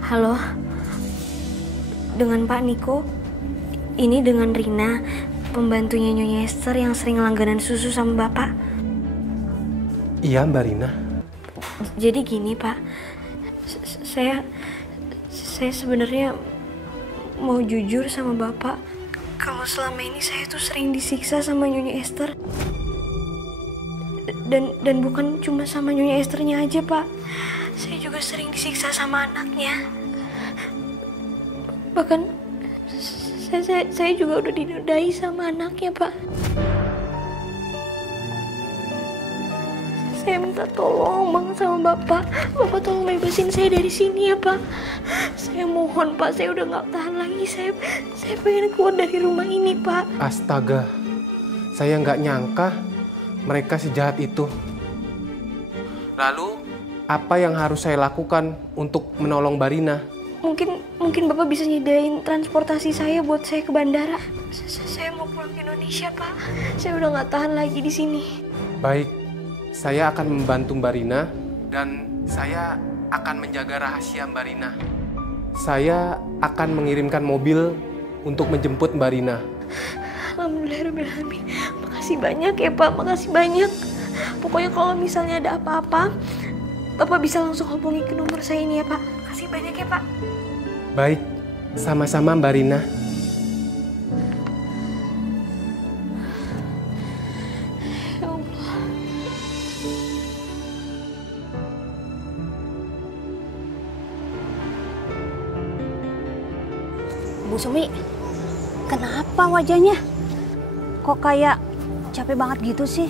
Halo, dengan Pak Niko. Ini dengan Rina, pembantunya Nyonya Esther yang sering langganan susu sama Bapak. Iya, Mbak Rina. Jadi gini Pak, saya sebenarnya mau jujur sama Bapak. Kalau selama ini saya tuh sering disiksa sama Nyonya Esther. Dan bukan cuma sama Nyonya Esthernya aja, Pak. Saya juga sering disiksa sama anaknya. Bahkan saya juga udah dinodai sama anaknya, Pak. Saya minta tolong banget sama Bapak. Bapak tolong bebasin saya dari sini ya, Pak. Saya mohon, Pak. Saya udah gak tahan lagi. Saya pengen keluar dari rumah ini, Pak. Astaga, saya nggak nyangka mereka sejahat itu. Lalu, apa yang harus saya lakukan untuk menolong Mbak Rina? Mungkin Bapak bisa nyediain transportasi saya buat saya ke bandara. Saya mau pulang ke Indonesia, Pak. Saya udah gak tahan lagi di sini. Baik, saya akan membantu Mbak Rina dan saya akan menjaga rahasia Mbak Rina. Saya akan mengirimkan mobil untuk menjemput Mbak Rina. Alhamdulillahirrahmanirrahim. Makasih banyak ya Pak, makasih banyak. Pokoknya kalau misalnya ada apa-apa, Bapak bisa langsung hubungi ke nomor saya ini ya Pak. Makasih banyak ya Pak. Baik, sama-sama Mbak Rina. Ya Allah. Bu Sumi, kenapa wajahnya? Kok kayak capek banget gitu sih?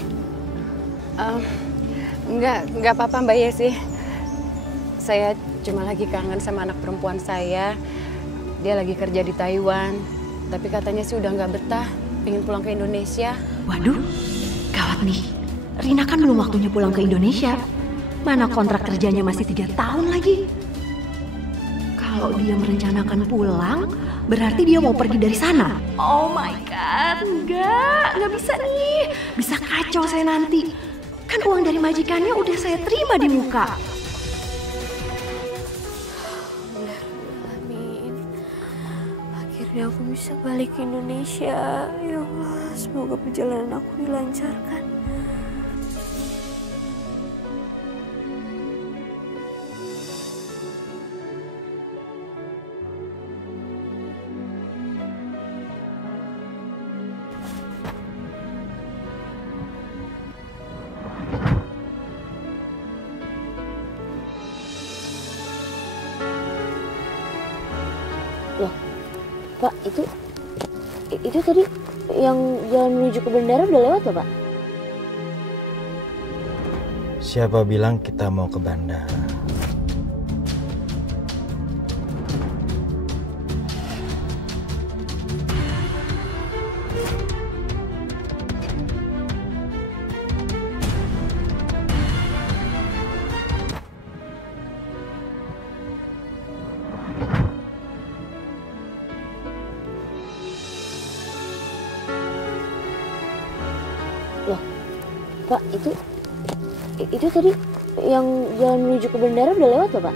Enggak apa-apa Mbak Yesi. Saya cuma lagi kangen sama anak perempuan saya. Dia lagi kerja di Taiwan, tapi katanya sih udah nggak betah, pengen pulang ke Indonesia. Waduh, gawat nih. Rina kan belum waktunya pulang ke Indonesia. Mana kontrak kerjanya masih 3 tahun lagi. Kalau dia merencanakan pulang, berarti dia mau pergi dari sana. Oh my God, nggak bisa nih. Bisa kacau saya nanti. Kan uang dari majikannya udah saya terima di muka. Amin. Akhirnya aku bisa balik ke Indonesia. Ya Allah, semoga perjalanan aku dilancarkan. Loh, Pak, itu tadi yang jalan menuju ke bandara udah lewat loh, Pak? Siapa bilang kita mau ke bandara? Loh, Pak, itu tadi yang jalan menuju ke bandara udah lewat loh, Pak?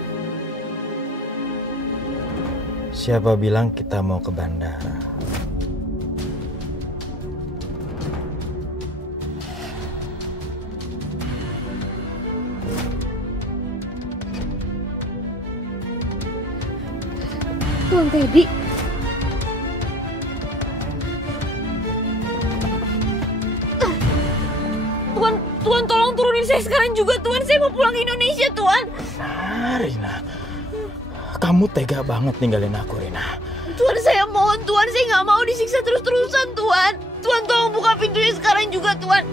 Siapa bilang kita mau ke bandara? Tuan Teddy. Tuan, tolong turunin saya sekarang juga, Tuan. Saya mau pulang ke Indonesia, Tuan. Nah, Rina. Kamu tega banget ninggalin aku, Rina. Tuan, saya mohon, Tuan. Saya nggak mau disiksa terus-terusan, Tuan. Tuan, tolong buka pintunya sekarang juga, Tuan.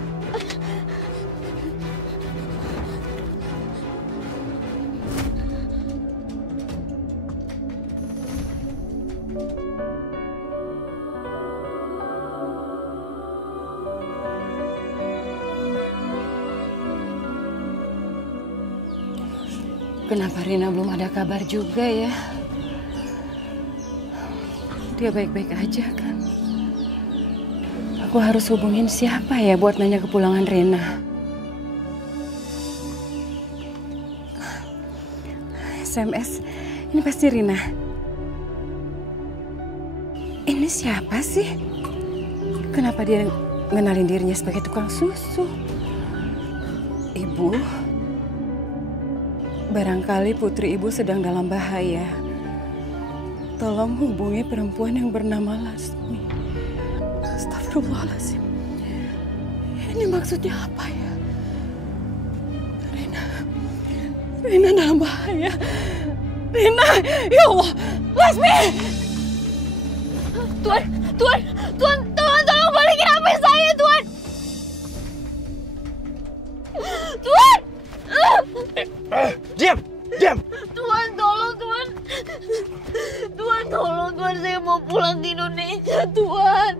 Kenapa Rina belum ada kabar juga ya? Dia baik-baik aja kan? Aku harus hubungin siapa ya buat nanya kepulangan Rina? SMS, ini pasti Rina. Ini siapa sih? Kenapa dia ngenalin dirinya sebagai tukang susu? Ibu? Barangkali putri ibu sedang dalam bahaya. Tolong hubungi perempuan yang bernama Lasmi. Astagfirullahaladzim. Ini maksudnya apa ya? Rina dalam bahaya. Rina, ya Allah, Lasmi! Tuan, tolong balikin HP saya, Tuan! Tuan! Diam! Tuan, tolong, Tuan. Tuan, tolong, Tuan. Saya mau pulang ke Indonesia, Tuan.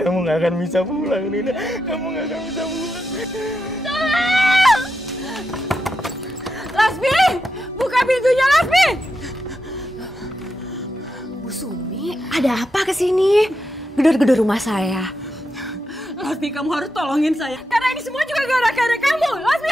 Kamu gak akan bisa pulang, Rina. Kamu gak akan bisa pulang. Tolong! Lasmi! Buka pintunya, Lasmi! Bu Sumi, ada apa kesini? Gedor-gedor rumah saya. Lasmi, kamu harus tolongin saya. Karena ini semua juga gara-gara kamu, Lasmi.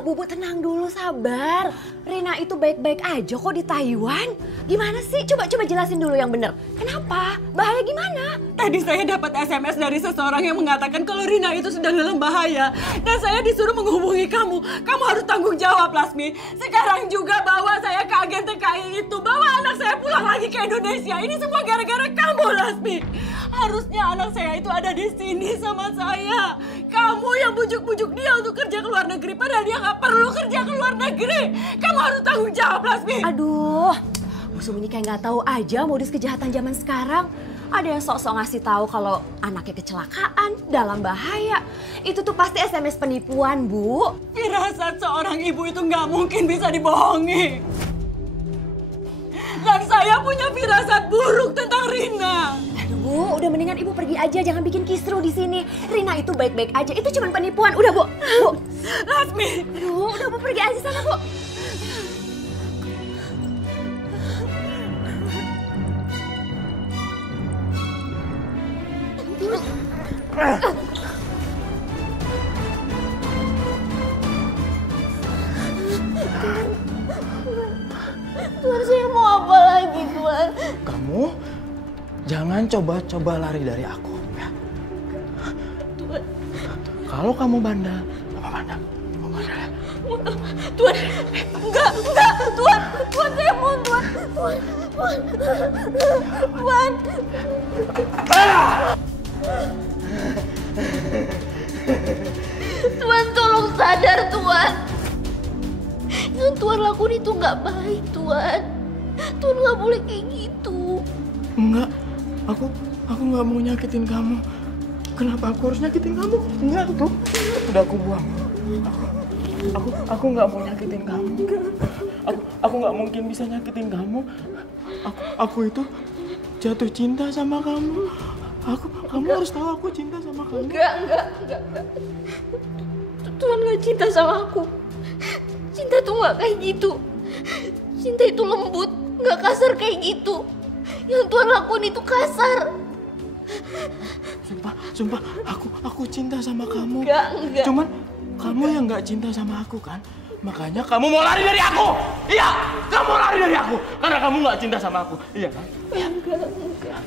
Bu, tenang dulu, sabar. Rina itu baik-baik aja kok di Taiwan. Gimana sih? Coba jelasin dulu yang bener. Kenapa? Bahaya gimana? Tadi saya dapat SMS dari seseorang yang mengatakan kalau Rina itu sedang dalam bahaya. Dan saya disuruh menghubungi kamu. Kamu harus tanggung jawab, Lasmi. Sekarang juga bawa saya ke agen TKI itu. Bawa anak saya pulang lagi ke Indonesia. Ini semua gara-gara kamu, Lasmi. Harusnya anak saya itu ada di sini sama saya. Kamu yang bujuk-bujuk dia untuk kerja ke luar negeri. Padahal dia nggak perlu kerja ke luar negeri. Kamu harus tanggung jawab, Lasmi. Aduh, musuh ini kayak nggak tahu aja modus kejahatan zaman sekarang. Ada yang sok-sok ngasih tahu kalau anaknya kecelakaan, dalam bahaya. Itu tuh pasti SMS penipuan, Bu. Firasat seorang ibu itu nggak mungkin bisa dibohongi. Dan saya punya firasat buruk tentang Rina. Aduh, Bu, udah mendingan Ibu pergi aja, jangan bikin kisruh di sini. Rina itu baik-baik aja, itu cuma penipuan. Udah, Bu. Bu. Lasmi. Aduh, udah Bu pergi aja sana, Bu. Tuhan, saya mau apa lagi, Tuhan? Kamu jangan coba-coba lari dari aku, ya. Tuhan. Kalau kamu bandel, apa bandel? Kamu bandel ya? Tuhan, enggak, Tuhan, saya mau, Tuhan. Tuhan, tolong sadar, Tuhan. Yang Tuhan lakukan itu nggak baik, Tuhan. Tuhan nggak boleh kayak gitu. Enggak, aku nggak mau nyakitin kamu. Kenapa aku harus nyakitin kamu? Enggak, tuh. Udah aku buang. Aku nggak mau nyakitin kamu. Aku nggak mungkin bisa nyakitin kamu. Aku itu jatuh cinta sama kamu. Kamu harus tahu aku cinta sama kamu. Enggak. Tuhan nggak cinta sama aku. Cinta tuh nggak kayak gitu. Cinta itu lembut, nggak kasar kayak gitu. Yang Tuhan lakuin itu kasar. Sumpah, aku cinta sama kamu. Enggak. Cuman kamu yang nggak cinta sama aku kan? Makanya kamu mau lari dari aku. Iya, kamu lari dari aku karena kamu nggak cinta sama aku. Iya kan? Enggak.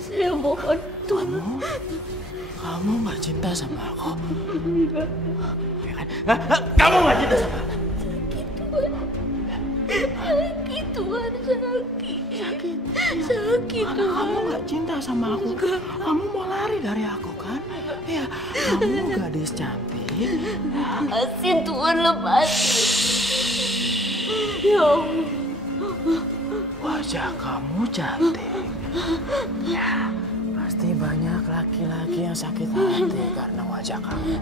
Saya mohon, Tuhan. Kamu nggak cinta sama aku. Iya kan? Kamu nggak cinta sama aku. Sakit, Tuhan. Sakit, Karena kamu nggak cinta sama aku. Kamu mau lari dari aku kan? Iya, kamu gadis cantik. Lepasin, Tuhan, lepasin. Ya Allah. Wajah kamu cantik. Ya, pasti banyak laki-laki yang sakit hati karena wajah kamu.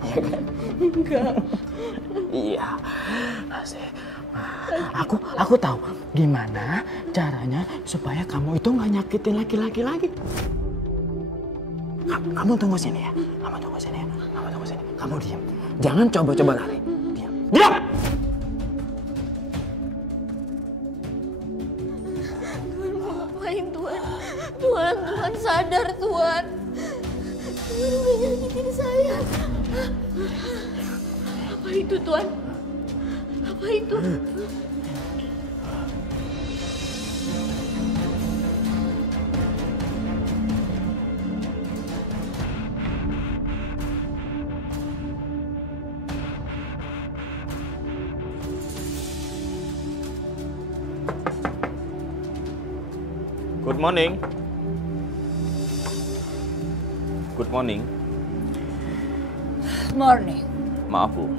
Iya kan? Enggak. Iya, pasti. Aku tahu gimana caranya supaya kamu itu nggak nyakitin laki-laki lagi. Kamu tunggu sini ya. Kamu tunggu sini. Kamu diam. Jangan coba-coba lari. Diam. Tuhan mau ngapain, Tuhan? Tuhan sadar, Tuhan. Tuhan udah nyakitin saya. Apa itu, Tuhan? Apa itu? Good morning. Morning. Maaf Bu,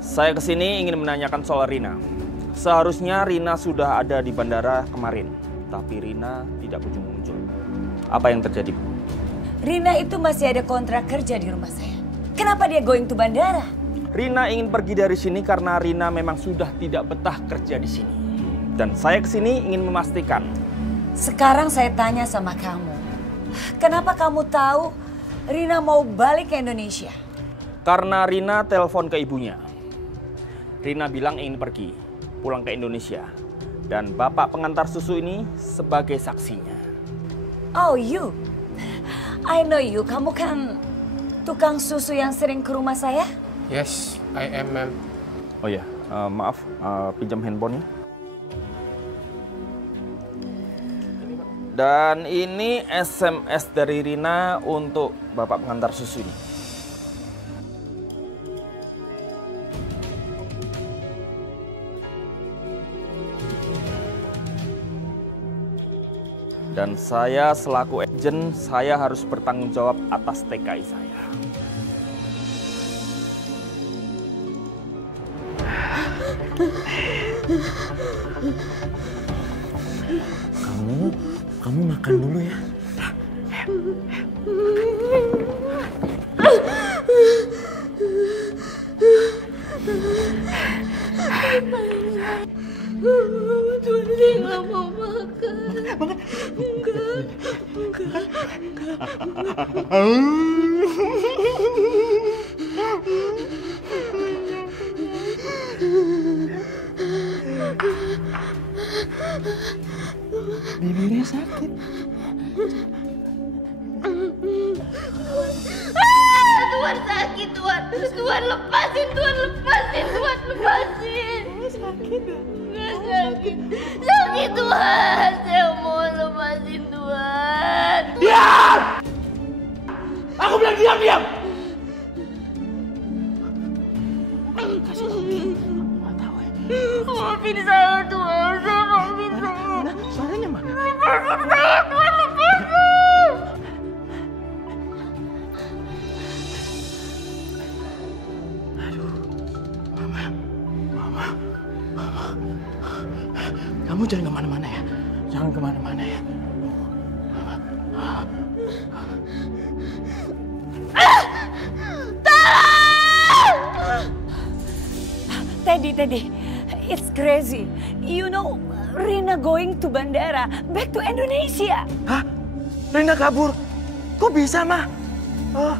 saya kesini ingin menanyakan soal Rina. Seharusnya Rina sudah ada di bandara kemarin, tapi Rina tidak kunjung muncul. Apa yang terjadi Bu? Rina itu masih ada kontrak kerja di rumah saya. Kenapa dia going to bandara? Rina ingin pergi dari sini karena Rina memang sudah tidak betah kerja di sini. Dan saya kesini ingin memastikan. Sekarang saya tanya sama kamu. Kenapa kamu tahu Rina mau balik ke Indonesia? Karena Rina telepon ke ibunya. Rina bilang ingin pergi, pulang ke Indonesia. Dan bapak pengantar susu ini sebagai saksinya. Oh, you. I know you. Kamu kan tukang susu yang sering ke rumah saya? Yes, I am, ma'am. Oh ya, maaf, pinjam handphonenya. Dan ini SMS dari Rina untuk Bapak pengantar susu ini. Dan saya selaku agen, saya harus bertanggung jawab atas TKI saya. Kamu makan dulu ya. Tuhan, saya nggak mau makan. Bibirnya sakit. Tuhan sakit, Tuhan. Tuhan lepasin, Tuhan lepasin, Tuhan lepasin. Sakit. Nggak sakit. Sakit, Tuhan. Saya mau lepasin, Tuhan. Diam! Aku bilang diam. Kasih tahu dia. Nggak tahu ya. Maafin saya, Tuhan. Saya maafin saya. Mana? Suaranya mana? Lepasin saya, Tuhan. Lepasin. Mama. Kamu jangan kemana-mana ya. Jangan kemana-mana ya. Teddy, it's crazy. You know, Rina going to bandara, back to Indonesia. Hah? Rina kabur? Kok bisa, Ma? Oh,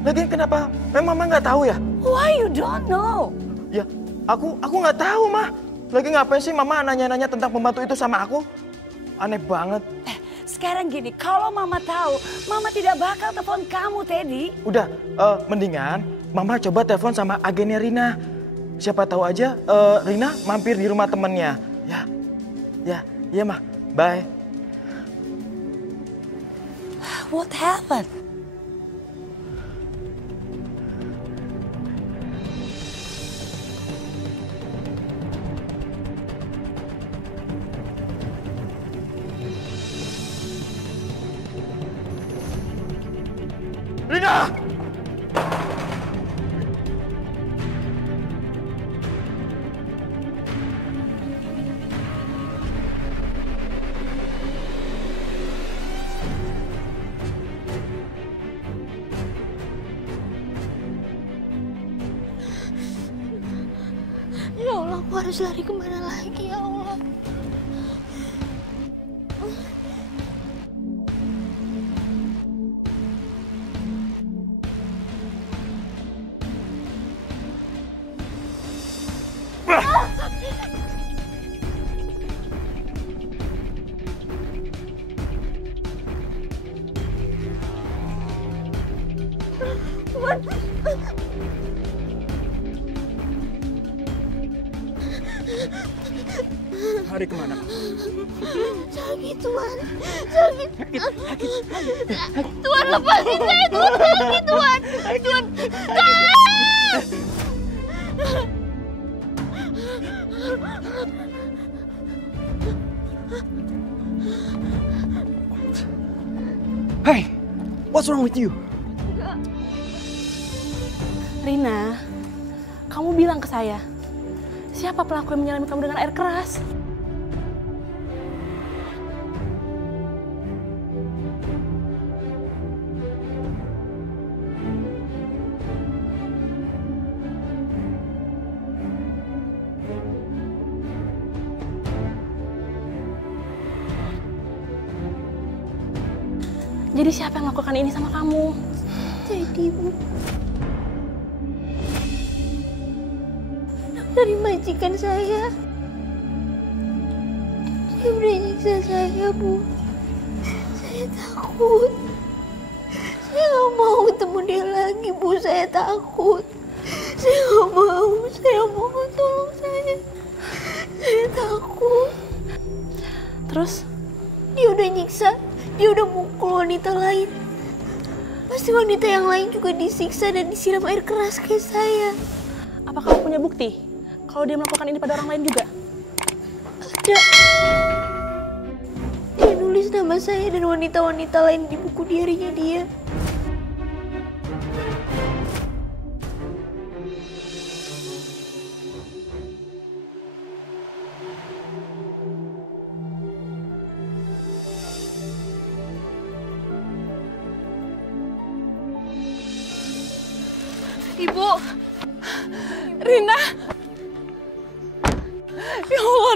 lagian kenapa? Memang Mama nggak tahu ya? Why you don't know? Ya, aku nggak tahu, Ma. Lagi ngapain sih Mama nanya-nanya tentang pembantu itu sama aku? Aneh banget. Sekarang gini, kalau Mama tahu, Mama tidak bakal telepon kamu, Teddy. Udah, mendingan Mama coba telepon sama agennya Rina. Siapa tahu aja Rina mampir di rumah temennya. Ya, Ma. Bye. What happened? Rina! Ya Allah, aku harus lari kemana lagi, ya Allah. Lari kemana? Sakit, Tuhan. Sakit. Tuhan, lepasin saya, Tuhan. Sakit, Tuhan. Tuhan. Hey, what's wrong with you? Rina, kamu bilang ke saya, siapa pelaku yang menyelami kamu dengan air keras? Jadi siapa yang melakukan ini sama kamu? Teddy, Bu. Dari majikan saya. Dia udah nyiksa saya, Bu. Saya takut. Saya nggak mau ketemu dia lagi, Bu. Saya takut. Saya nggak mau. Saya mohon tolong saya. Saya takut. Terus? Dia udah nyiksa. Dia udah mukul wanita lain. Pasti wanita yang lain juga disiksa dan disiram air keras kayak saya. Apa kamu punya bukti kalau dia melakukan ini pada orang lain juga? Ada. Dia nulis nama saya dan wanita-wanita lain di buku diarinya dia. Ibu, Rina, ya Allah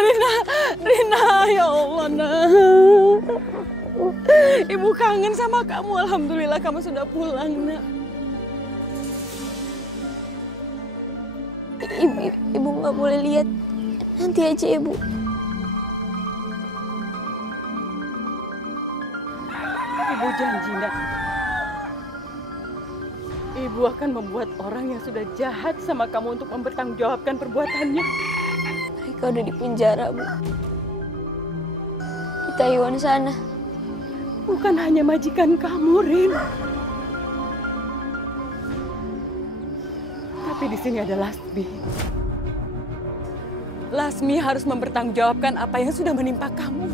Rina, ya Allah nak. Ibu kangen sama kamu, alhamdulillah kamu sudah pulang nak. Ibu nggak boleh lihat, nanti aja ya Bu. Ibu janji nak. Ibu akan membuat orang yang sudah jahat sama kamu untuk mempertanggungjawabkan perbuatannya. Mereka udah di penjara, Bu. Di Taiwan sana. Bukan hanya majikan kamu, Rin. Tapi di sini ada Lasmi. Lasmi harus mempertanggungjawabkan apa yang sudah menimpa kamu.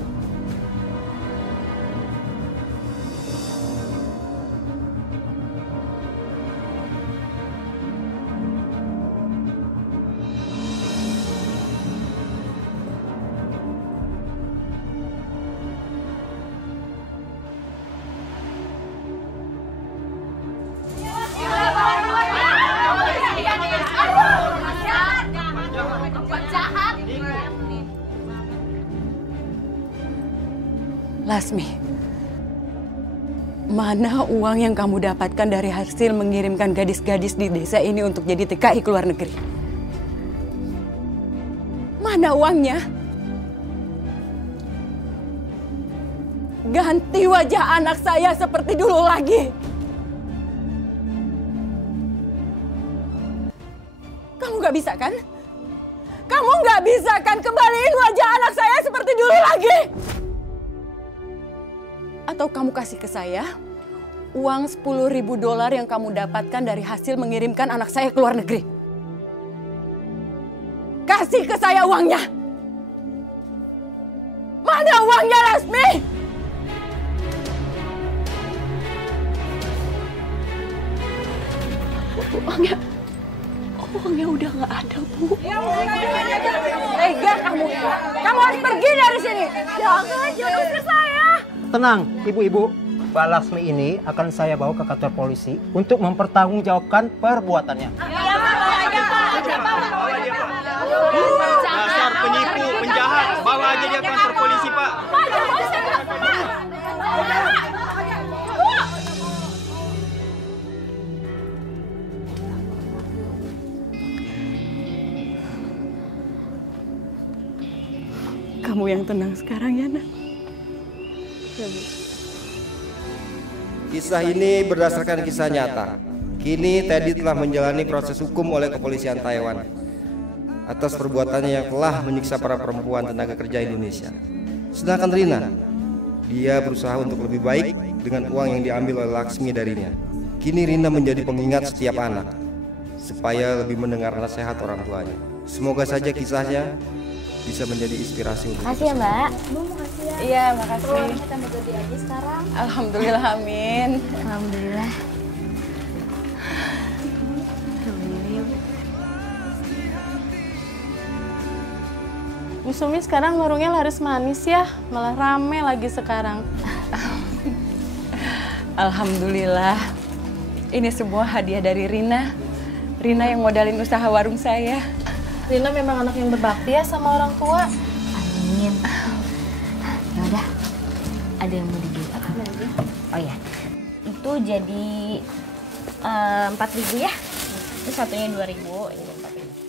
Lasmi, mana uang yang kamu dapatkan dari hasil mengirimkan gadis-gadis di desa ini untuk jadi TKI ke luar negeri? Mana uangnya? Ganti wajah anak saya seperti dulu lagi. Kamu nggak bisa kan? Kamu nggak bisa kan kembaliin wajah anak saya seperti dulu lagi? Atau kamu kasih ke saya uang $10.000 yang kamu dapatkan dari hasil mengirimkan anak saya ke luar negeri. Kasih ke saya uangnya. Mana uangnya, Lasmi? Uangnya udah nggak ada, Bu. Tega kamu. Kamu harus pergi dari sini. Jangan usir saya. Tenang, ibu-ibu. Mbak Lasmi ini akan saya bawa ke kantor polisi untuk mempertanggungjawabkan perbuatannya. Dasar penipu, penjahat. Bawa aja dia ke kantor polisi, Pak. Kamu yang tenang sekarang ya, nak. Kisah ini berdasarkan kisah nyata. Kini Teddy telah menjalani proses hukum oleh kepolisian Taiwan atas perbuatannya yang telah menyiksa para perempuan tenaga kerja Indonesia. Sedangkan Rina, dia berusaha untuk lebih baik dengan uang yang diambil oleh Laksmi darinya. Kini Rina menjadi pengingat setiap anak supaya lebih mendengar nasihat orang tuanya. Semoga saja kisahnya bisa menjadi inspirasi untuk Makasih ya, Mbak. Bu, makasih ya. Iya, makasih. Kita mau ganti aja sekarang. Alhamdulillah, amin. Alhamdulillah. Bu Sumi sekarang warungnya laris manis ya, malah rame lagi sekarang. Alhamdulillah. Ini semua hadiah dari Rina. Rina yang modalin usaha warung saya. Rina memang anak yang berbakti ya sama orang tua. Amin. Ya udah. Ada yang mau dibeli apa? Oh ya. Itu jadi 4.000 ya. Itu satunya 2.000, ini 4.000.